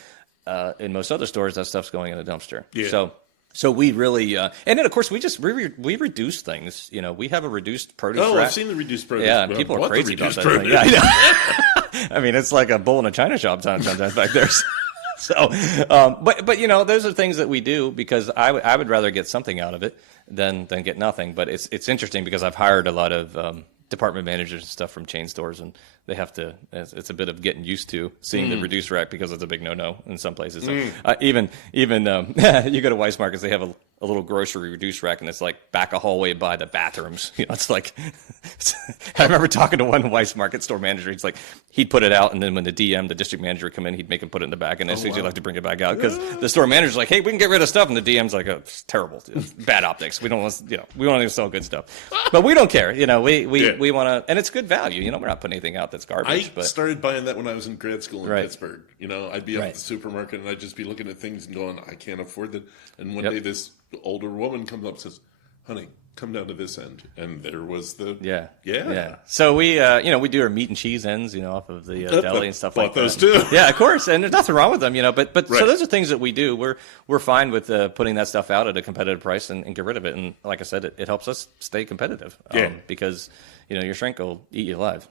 in most other stores, that stuff's going in a dumpster. Yeah. So we really, and then of course we reduce things. We have a reduced produce. Oh, rack. I've seen the reduced produce. Yeah, and people are crazy about that. Produce? Yeah, I know. I mean, it's like a bull in a china shop sometimes back there. So, but those are things that we do because I would rather get something out of it than get nothing. But it's interesting because I've hired a lot of department managers and stuff from chain stores, and they have to. It's a bit of getting used to seeing the reduced rack because it's a big no-no in some places. Even you go to Weis markets, they have a little grocery reduced rack, and it's like back a hallway by the bathrooms. It's like I remember talking to one Weis market store manager. He's like, he'd put it out, and then when the district manager, would come in, he'd make him put it in the back, and as soon as he'd like to bring it back out, because the store manager's like, hey, we can get rid of stuff, and the DM's like, oh, it's terrible, it's bad optics. We don't want, we want to sell good stuff, but we don't care. We want to, and it's good value. We're not putting anything out that's garbage. I started buying that when I was in grad school in Right. Pittsburgh. I'd be up at the supermarket and I'd just be looking at things and going, I can't afford that. And one day this older woman comes up and says, honey, come down to this end. And there was the yeah. So we do our meat and cheese ends, off of the deli and stuff like that. Bought those too. Yeah, of course, and there's nothing wrong with them, but Right. So those are things that we do. We're fine with putting that stuff out at a competitive price and get rid of it. And like I said, it helps us stay competitive because your shrink will eat you alive.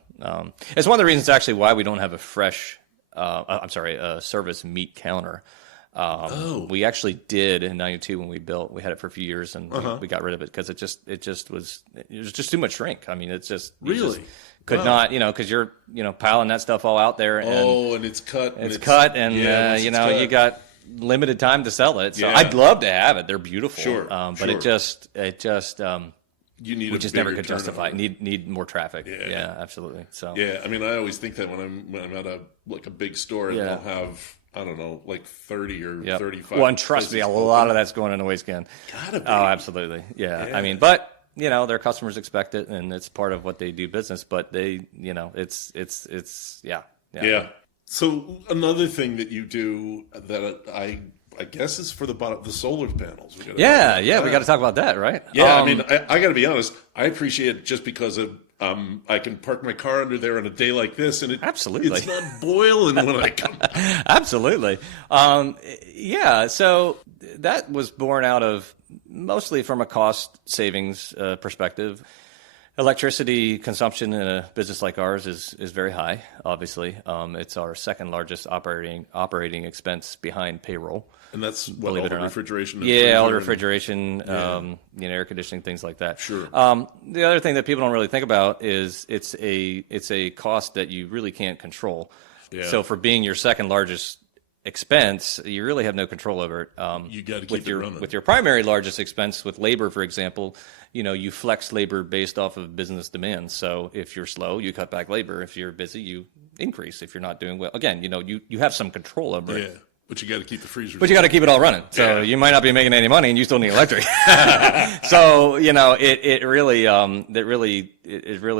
It's one of the reasons actually why we don't have a service meat counter. We actually did in '92 when we had it for a few years, and we got rid of it because it was just too much shrink. I mean, it's just Really could not, because you're piling that stuff all out there, and and it's cut. it's cut, and you got limited time to sell it. So I'd love to have it; they're beautiful. Sure, but it just you need we a just never bigger could justify it. turnover. Need more traffic. Yeah, absolutely. So Yeah, I mean, I always think that when I'm at a big store and they'll have, I don't know, like 30 or 35. Well, and trust me, a lot of that's going in the waste can. Gotta be. Oh, absolutely. Yeah. I mean, but their customers expect it, and it's part of what they do business. But they, it's Yeah. So another thing that you do that I guess is for the solar panels. We got to talk about that, right? Yeah, I mean, I got to be honest. I appreciate it just because of I can park my car under there on a day like this, and absolutely it's not boiling when I come. Absolutely. So that was born out of mostly from a cost savings perspective. Electricity consumption in a business like ours is very high. Obviously, it's our second largest operating expense behind payroll. And that's all the refrigeration. All the refrigeration, air conditioning, things like that. Sure. The other thing that people don't really think about is it's a cost that you really can't control. Yeah. So for being your second largest expense, you really have no control over it. You got to keep it running. With your primary largest expense, with labor, for example, you flex labor based off of business demand. So if you're slow, you cut back labor. If you're busy, you increase. If you're not doing well, again, you have some control over it. Yeah, but you got to keep the freezer. But you got to keep it all running. So you might not be making any money, and you still need electric. So it really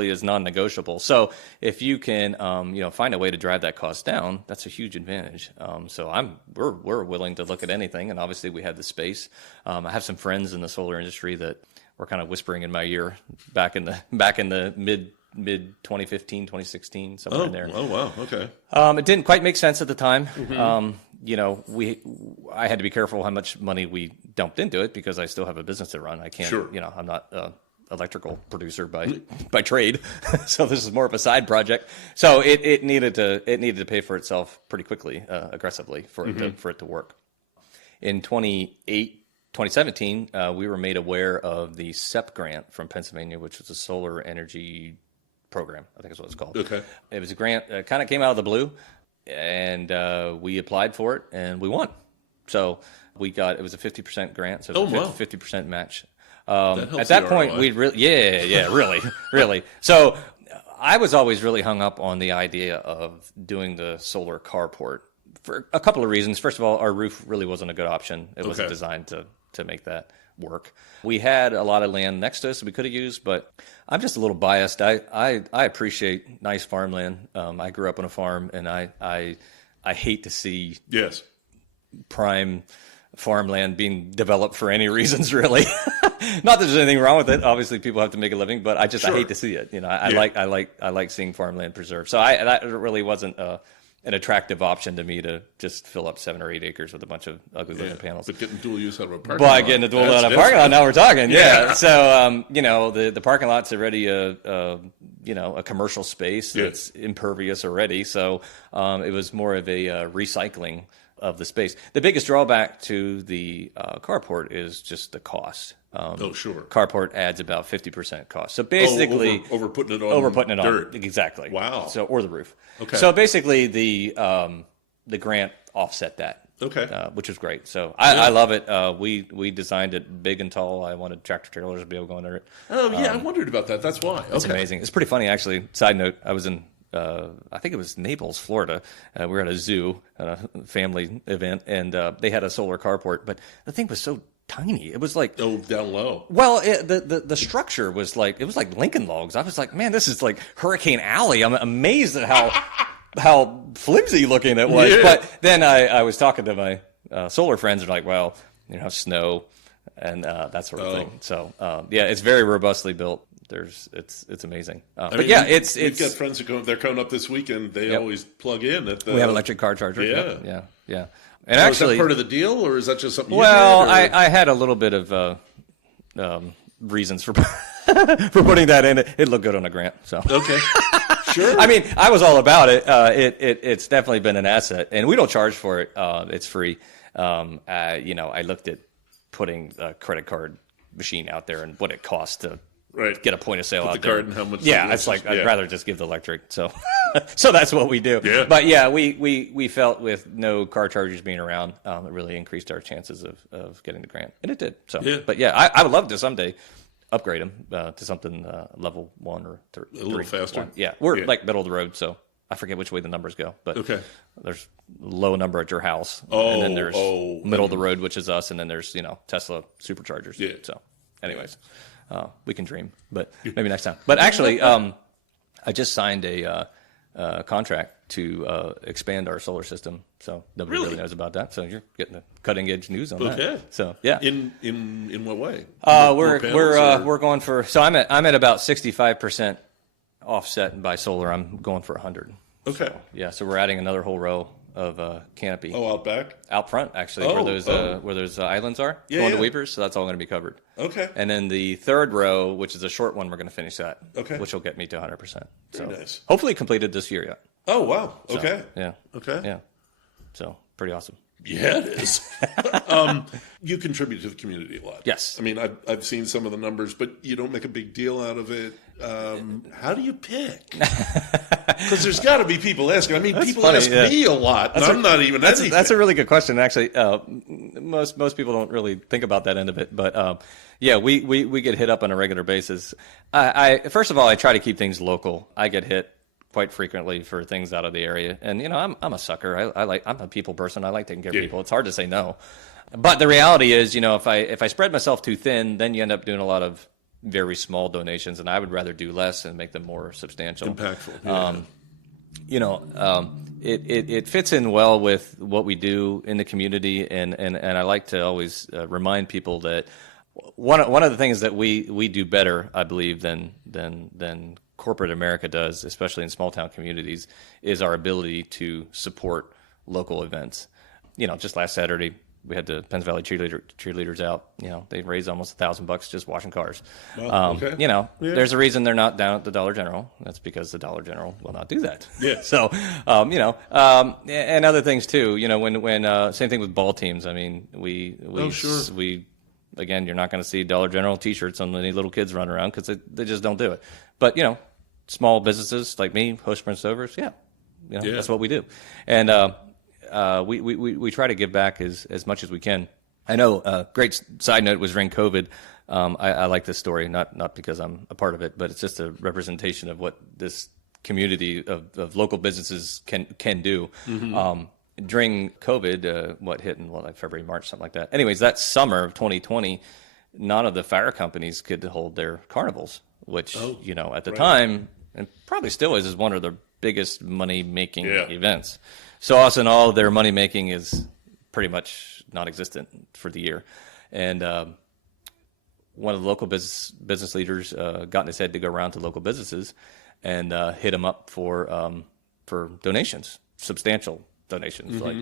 is non-negotiable. So if you can find a way to drive that cost down, that's a huge advantage. So we're willing to look at anything, and obviously we have the space. I have some friends in the solar industry that were kind of whispering in my ear back in the mid 2015, 2016, somewhere in there. Oh wow, okay. It didn't quite make sense at the time. Mm-hmm. I had to be careful how much money we dumped into it because I still have a business to run. I can't, Sure. I'm not an electrical producer by trade. So this is more of a side project. So it needed to pay for itself pretty quickly, aggressively for it to work. In 2017, we were made aware of the SEP grant from Pennsylvania, which was a solar energy program, I think is what it's called. Okay. It was a grant, kind of came out of the blue, and we applied for it, and we won. So it was a 50% grant, so it was a 50% match. At that point, we'd really, really. So I was always really hung up on the idea of doing the solar carport for a couple of reasons. First of all, our roof really wasn't a good option. It wasn't designed to make that work. We had a lot of land next to us that we could have used, but I'm just a little biased. I appreciate nice farmland. I grew up on a farm, and I hate to see prime farmland being developed for any reasons, really. Not that there's anything wrong with it. Obviously, people have to make a living, but I hate to see it. I like seeing farmland preserved. So that really wasn't an attractive option to me to just fill up 7 or 8 acres with a bunch of ugly looking panels. But getting dual use out of a parking lot. Getting a dual use out of a parking lot, now we're talking. Yeah. So, the parking lot's already a commercial space that's impervious already. So, it was more of a recycling of the space. The biggest drawback to the carport is just the cost. Sure. Carport adds about 50% cost. So basically, over putting it on dirt. Exactly. Wow. So or the roof. Okay. So basically, the grant offset that. Okay. Which was great. So I love it. We designed it big and tall. I wanted tractor trailers to be able to go under it. Oh yeah, I wondered about that. That's why. It's amazing. It's pretty funny actually. Side note: I was in I think it was Naples, Florida. We were at a zoo, at a family event, and they had a solar carport, but the thing was so tiny. It was like down low. Well, the structure was like, it was like Lincoln Logs. I was like, man, this is like Hurricane Alley. I'm amazed at how flimsy looking it was. Yeah. But then I was talking to my solar friends, and like, well, snow and that sort of thing. So it's very robustly built. It's amazing. But yeah, we've got friends who they're coming up this weekend. They always plug in at the. We have an electric car charger. Yeah. And so actually, is that part of the deal, or is that just something? Well, I had a little bit of reasons for for putting that in. It looked good on a grant. So okay, sure. I mean, I was all about it. It's definitely been an asset, and we don't charge for it. It's free. I looked at putting a credit card machine out there and what it costs to get a point of sale out there. And how much? Yeah, it's like I'd rather just give the electric. So, so that's what we do. Yeah. But yeah, we felt with no car chargers being around, it really increased our chances of getting the grant, and it did. So, but yeah, I would love to someday upgrade them to something level 1 or 3. A little faster. 1. Yeah, we're like middle of the road, so I forget which way the numbers go, but there's low number at your house, and then there's middle of the road, which is us, and then there's Tesla superchargers. Yeah. So, anyways. We can dream, but maybe next time. But actually, I just signed a contract to expand our solar system, so nobody really knows about that. So you're getting the cutting edge news on that. So yeah. In what way? We're going for. So I'm at about 65% offset by solar. I'm going for 100. Okay. So, so we're adding another whole row of canopy. Out back? Out front, actually, where those islands are going to Weavers. So that's all going to be covered. Okay. And then the third row, which is a short one, we're going to finish that. Okay. Which will get me to 100%. So very nice. Hopefully completed this year yet. Oh wow. Okay. So, yeah. Okay. Yeah. So pretty awesome. Yeah, it is. You contribute to the community a lot. Yes. I mean, I've seen some of the numbers, but you don't make a big deal out of it. How do you pick? Because there's got to be people asking. I mean, people ask me a lot, and I'm not even anything. That's a really good question. Actually, most people don't really think about that end of it. But we get hit up on a regular basis. First of all, I try to keep things local. I get hit quite frequently for things out of the area, and I'm a sucker. I'm a people person. I like taking care of people. It's hard to say no. But the reality is, if I spread myself too thin, then you end up doing a lot of very small donations, and I would rather do less and make them more substantial, impactful. It fits in well with what we do in the community, and I like to always remind people that one of the things that we do better, I believe, than corporate America does, especially in small town communities, is our ability to support local events. Just last Saturday, we had the Pennsylvania cheerleaders out. They raised almost $1,000 just washing cars. Wow, okay. There's a reason they're not down at the Dollar General. That's because the Dollar General will not do that. Yeah. So, and other things too. When same thing with ball teams. I mean, we again, you're not going to see Dollar General T-shirts on any little kids running around because they just don't do it. But small businesses like me, Host Prince Overs, that's what we do, and we try to give back as much as we can. I know. Great side note was during COVID. I like this story, not because I'm a part of it, but it's just a representation of what this community of local businesses can do. Mm-hmm. During COVID, what hit in February, March, something like that. Anyways, that summer of 2020, none of the fire companies could hold their carnivals, which at the time, and probably still is one of the biggest money making events. So us and all of their money making is pretty much non-existent for the year. And one of the local business leaders got in his head to go around to local businesses and hit them up for donations, substantial donations, like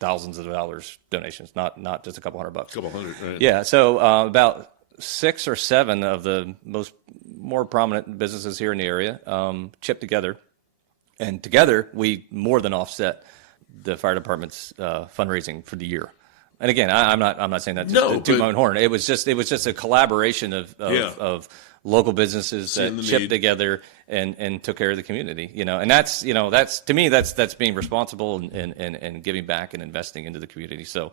thousands of dollars donations, not just a couple $100. Couple hundred, right? Yeah. So about 6 or 7 of the more prominent businesses here in the area chipped together. And together, we more than offset the fire department's fundraising for the year. And again, I'm not saying that to toot my own horn. It was just a collaboration of local businesses that chipped together and took care of the community, and that's to me, that's being responsible and giving back and investing into the community. So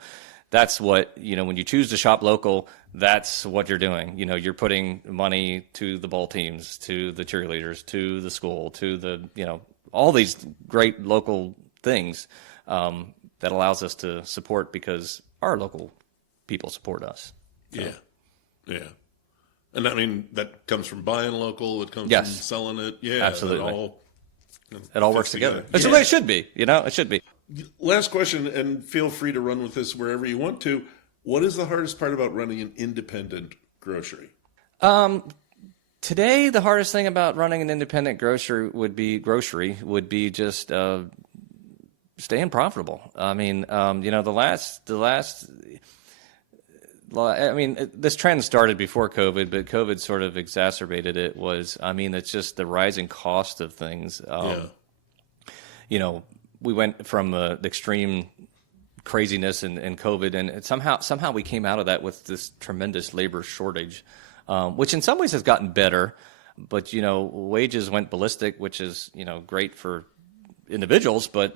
that's what, when you choose to shop local, that's what you're doing. You're putting money to the ball teams, to the cheerleaders, to the school, to the, all these great local things that allows us to support because our local people support us. So. Yeah. And I mean, that comes from buying local. It comes from selling it. Yeah, absolutely. It all works together. That's the way it should be. It should be. Last question, and feel free to run with this wherever you want to. What is the hardest part about running an independent grocery? Today, the hardest thing about running an independent grocery would be just staying profitable. I mean, this trend started before COVID, but COVID sort of exacerbated it. It's just the rising cost of things. We went from the extreme craziness in COVID, and somehow we came out of that with this tremendous labor shortage, which in some ways has gotten better. But wages went ballistic, which is great for individuals, but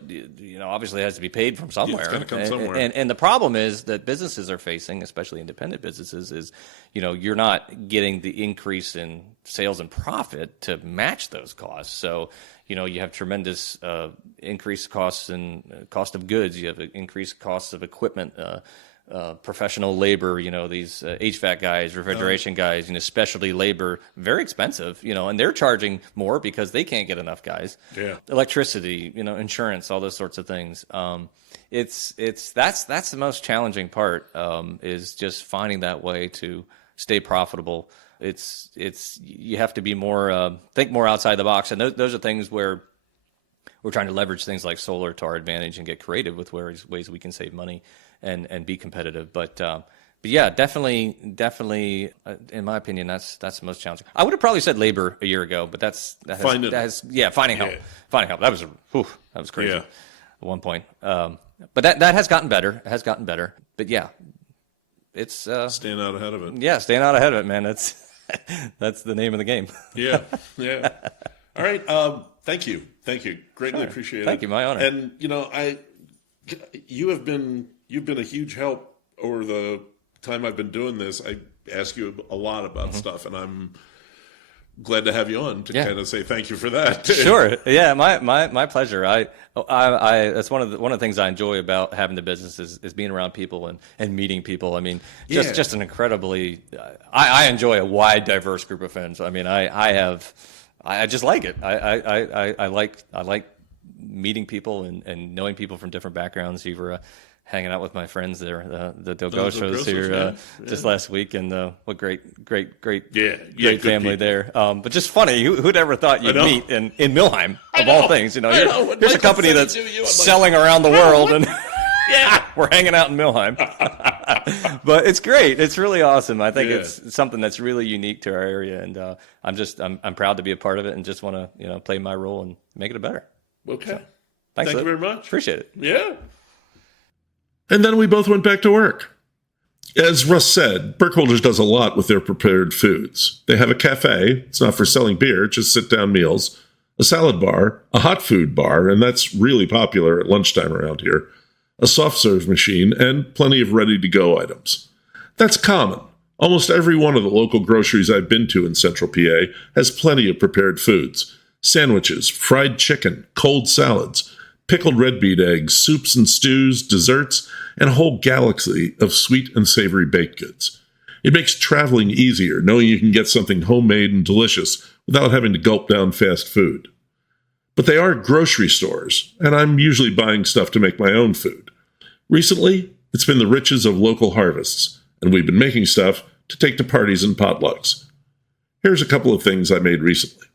obviously it has to be paid from somewhere. It's got to come somewhere. And the problem is that businesses are facing, especially independent businesses, is you're not getting the increase in sales and profit to match those costs. So you have tremendous increased costs in cost of goods. You have increased costs of equipment, professional labor. These HVAC guys, refrigeration guys, specialty labor, very expensive. And they're charging more because they can't get enough guys. Yeah. Electricity, insurance, all those sorts of things. That's the most challenging part. Is just finding that way to stay profitable. You have to be more think more outside the box, and those are things where we're trying to leverage things like solar to our advantage and get creative with ways we can save money and be competitive. But yeah, definitely, in my opinion, that's the most challenging. I would have probably said labor a year ago, but finding help. Finding help. That was crazy at one point. But that has gotten better. It has gotten better. But yeah, it's staying out ahead of it. Yeah, staying out ahead of it, man. That's the name of the game. Yeah. All right. Thank you. Greatly appreciate it. Thank you. My honor. And you've been a huge help over the time I've been doing this. I ask you a lot about stuff, and I'm glad to have you on to kind of say thank you for that. Sure. Yeah. My pleasure. I that's one of the things I enjoy about having the business is being around people and meeting people. I mean, just an incredibly, I enjoy a wide, diverse group of friends. I mean, I just like it. I like meeting people and knowing people from different backgrounds. You were hanging out with my friends there, the Grocers here just last week, and what great family there. But just funny, who'd ever thought you'd meet in Millheim of all things? Here's a company that's selling around the world, and we're hanging out in Millheim. But it's great. It's really awesome. I think it's something that's really unique to our area, and I'm proud to be a part of it, and just want to play my role and make it better. Okay. So, thank you very much. Appreciate it. Yeah. And then we both went back to work. As Russ said, Burkholder's does a lot with their prepared foods. They have a cafe. It's not for selling beer, just sit-down meals. A salad bar, a hot food bar, and that's really popular at lunchtime around here. A soft-serve machine, and plenty of ready-to-go items. That's common. Almost every one of the local groceries I've been to in central PA has plenty of prepared foods. Sandwiches, fried chicken, cold salads, pickled red beet eggs, soups and stews, desserts, and a whole galaxy of sweet and savory baked goods. It makes traveling easier knowing you can get something homemade and delicious without having to gulp down fast food. But they are grocery stores, and I'm usually buying stuff to make my own food. Recently, it's been the riches of local harvests, and we've been making stuff to take to parties and potlucks. Here's a couple of things I made recently.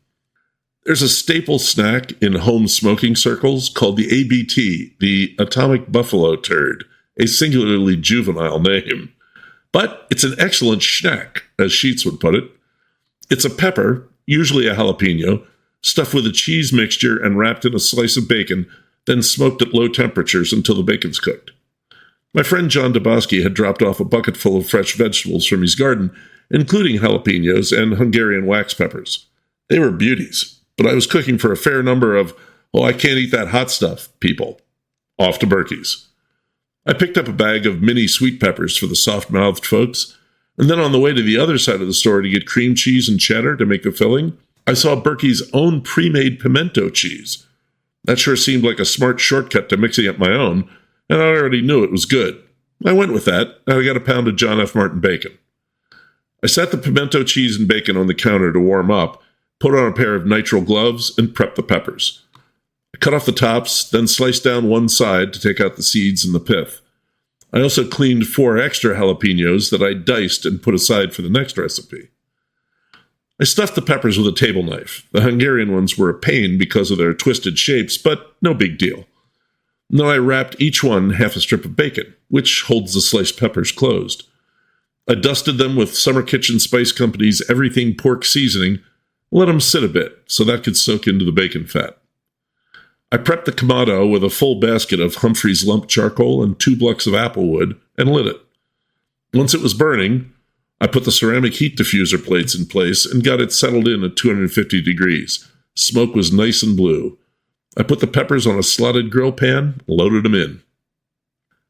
There's a staple snack in home smoking circles called the ABT, the Atomic Buffalo Turd, a singularly juvenile name. But it's an excellent schnack, as Sheets would put it. It's a pepper, usually a jalapeno, stuffed with a cheese mixture and wrapped in a slice of bacon, then smoked at low temperatures until the bacon's cooked. My friend John Dabowski had dropped off a bucket full of fresh vegetables from his garden, including jalapenos and Hungarian wax peppers. They were beauties, but I was cooking for a fair number of, I can't eat that hot stuff, people. Off to Berkey's. I picked up a bag of mini sweet peppers for the soft-mouthed folks, and then on the way to the other side of the store to get cream cheese and cheddar to make the filling, I saw Berkey's own pre-made pimento cheese. That sure seemed like a smart shortcut to mixing up my own, and I already knew it was good. I went with that, and I got a pound of John F. Martin bacon. I set the pimento cheese and bacon on the counter to warm up, put on a pair of nitrile gloves, and prep the peppers. I cut off the tops, then sliced down one side to take out the seeds and the pith. I also cleaned 4 extra jalapenos that I diced and put aside for the next recipe. I stuffed the peppers with a table knife. The Hungarian ones were a pain because of their twisted shapes, but no big deal. Then I wrapped each one half a strip of bacon, which holds the sliced peppers closed. I dusted them with Summer Kitchen Spice Company's Everything Pork Seasoning, let them sit a bit so that could soak into the bacon fat. I prepped the kamado with a full basket of Humphrey's lump charcoal and 2 blocks of apple wood and lit it. Once it was burning, I put the ceramic heat diffuser plates in place and got it settled in at 250 degrees. Smoke was nice and blue. I put the peppers on a slotted grill pan, loaded them in.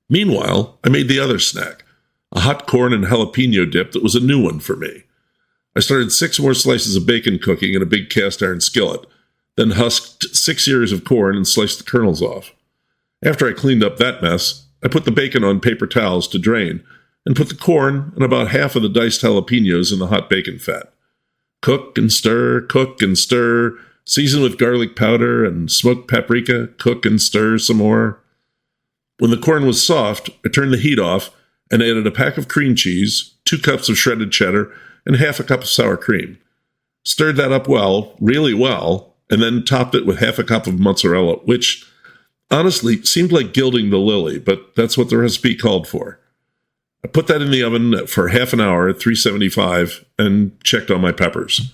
Meanwhile, I made the other snack, a hot corn and jalapeno dip that was a new one for me. I started 6 more slices of bacon cooking in a big cast iron skillet, then husked 6 ears of corn and sliced the kernels off. After I cleaned up that mess, I put the bacon on paper towels to drain and put the corn and about half of the diced jalapenos in the hot bacon fat. Cook and stir, season with garlic powder and smoked paprika, cook and stir some more. When the corn was soft, I turned the heat off and added a pack of cream cheese, 2 cups of shredded cheddar, and half a cup of sour cream. Stirred that up well, really well, and then topped it with half a cup of mozzarella, which honestly seemed like gilding the lily, but that's what the recipe called for. I put that in the oven for half an hour at 375 and checked on my peppers.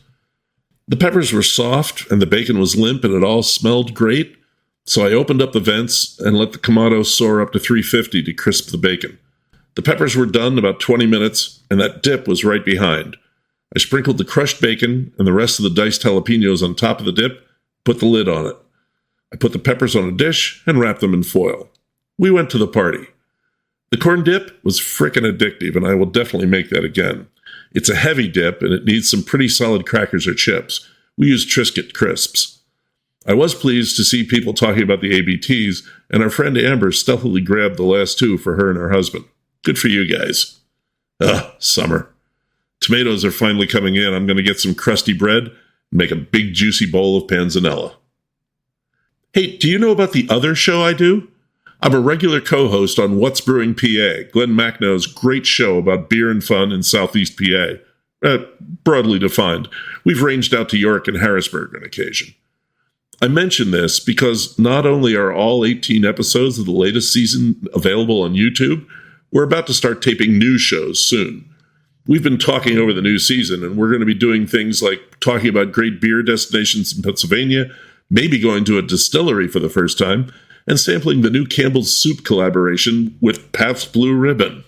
The peppers were soft and the bacon was limp and it all smelled great, so I opened up the vents and let the kamado soar up to 350 to crisp the bacon. The peppers were done in about 20 minutes, and that dip was right behind. I sprinkled the crushed bacon and the rest of the diced jalapenos on top of the dip, put the lid on it. I put the peppers on a dish and wrapped them in foil. We went to the party. The corn dip was frickin' addictive, and I will definitely make that again. It's a heavy dip, and it needs some pretty solid crackers or chips. We used Triscuit crisps. I was pleased to see people talking about the ABTs, and our friend Amber stealthily grabbed the last 2 for her and her husband. Good for you guys. Summer. Tomatoes are finally coming in. I'm going to get some crusty bread and make a big juicy bowl of panzanella. Hey, do you know about the other show I do? I'm a regular co-host on What's Brewing PA, Glenn Macnow's great show about beer and fun in Southeast PA. Broadly defined. We've ranged out to York and Harrisburg on occasion. I mention this because not only are all 18 episodes of the latest season available on YouTube, we're about to start taping new shows soon. We've been talking over the new season, and we're going to be doing things like talking about great beer destinations in Pennsylvania, maybe going to a distillery for the first time, and sampling the new Campbell's Soup collaboration with Pabst Blue Ribbon.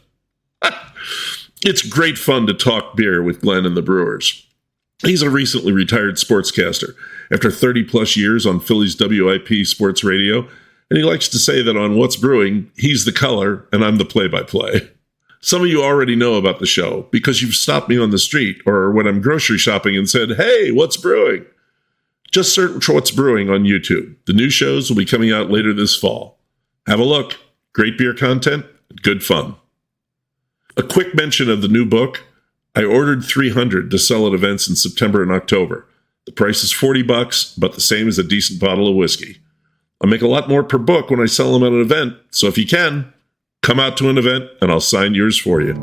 It's great fun to talk beer with Glenn and the Brewers. He's a recently retired sportscaster after 30-plus years on Philly's WIP sports radio, and he likes to say that on What's Brewing, he's the color and I'm the play-by-play. Some of you already know about the show because you've stopped me on the street or when I'm grocery shopping and said, "Hey, what's brewing?" Just search What's Brewing on YouTube. The new shows will be coming out later this fall. Have a look. Great beer content, good fun. A quick mention of the new book. I ordered 300 to sell at events in September and October. The price is $40, but the same as a decent bottle of whiskey. I'll make a lot more per book when I sell them at an event, so if you can, come out to an event and I'll sign yours for you.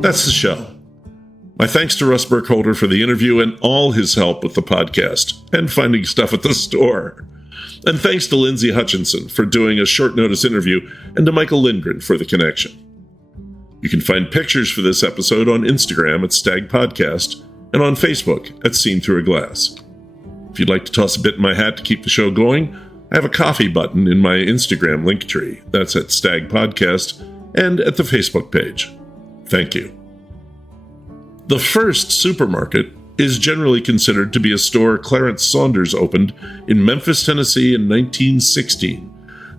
That's the show. My thanks to Russ Burkholder for the interview and all his help with the podcast and finding stuff at the store. And thanks to Lindsay Hutchinson for doing a short notice interview and to Michael Lindgren for the connection. You can find pictures for this episode on Instagram at Stag Podcast and on Facebook at Seen Through a Glass. If you'd like to toss a bit in my hat to keep the show going, I have a coffee button in my Instagram link tree. That's at Stag Podcast and at the Facebook page. Thank you. The first supermarket is generally considered to be a store Clarence Saunders opened in Memphis, Tennessee in 1916.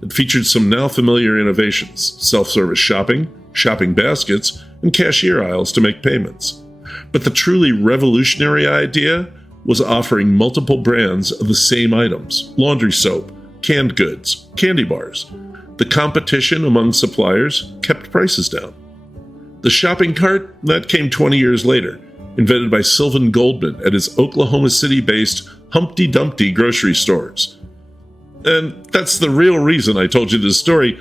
It featured some now familiar innovations: self-service shopping, shopping baskets, and cashier aisles to make payments. But the truly revolutionary idea was offering multiple brands of the same items: laundry soap, canned goods, candy bars. The competition among suppliers kept prices down. The shopping cart, that came 20 years later, invented by Sylvan Goldman at his Oklahoma City-based Humpty Dumpty grocery stores. And that's the real reason I told you this story.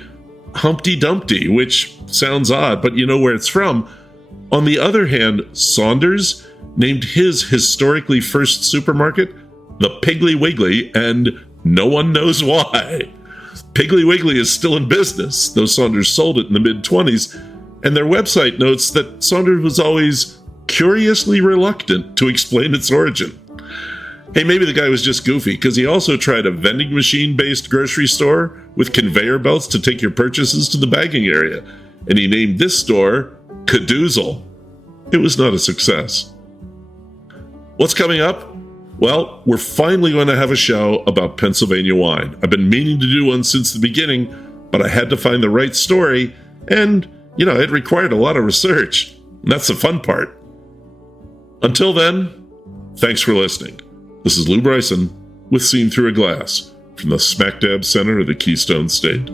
Humpty Dumpty, which sounds odd, but you know where it's from. On the other hand, Saunders named his historically first supermarket the Piggly Wiggly, and no one knows why. Piggly Wiggly is still in business, though Saunders sold it in the mid-20s, and their website notes that Saunders was always curiously reluctant to explain its origin. Hey, maybe the guy was just goofy, because he also tried a vending machine-based grocery store with conveyor belts to take your purchases to the bagging area, and he named this store Cadoozle. It was not a success. What's coming up? Well, we're finally going to have a show about Pennsylvania wine. I've been meaning to do one since the beginning, but I had to find the right story, and, it required a lot of research. And that's the fun part. Until then, thanks for listening. This is Lou Bryson with Seen Through a Glass from the smack dab center of the Keystone State.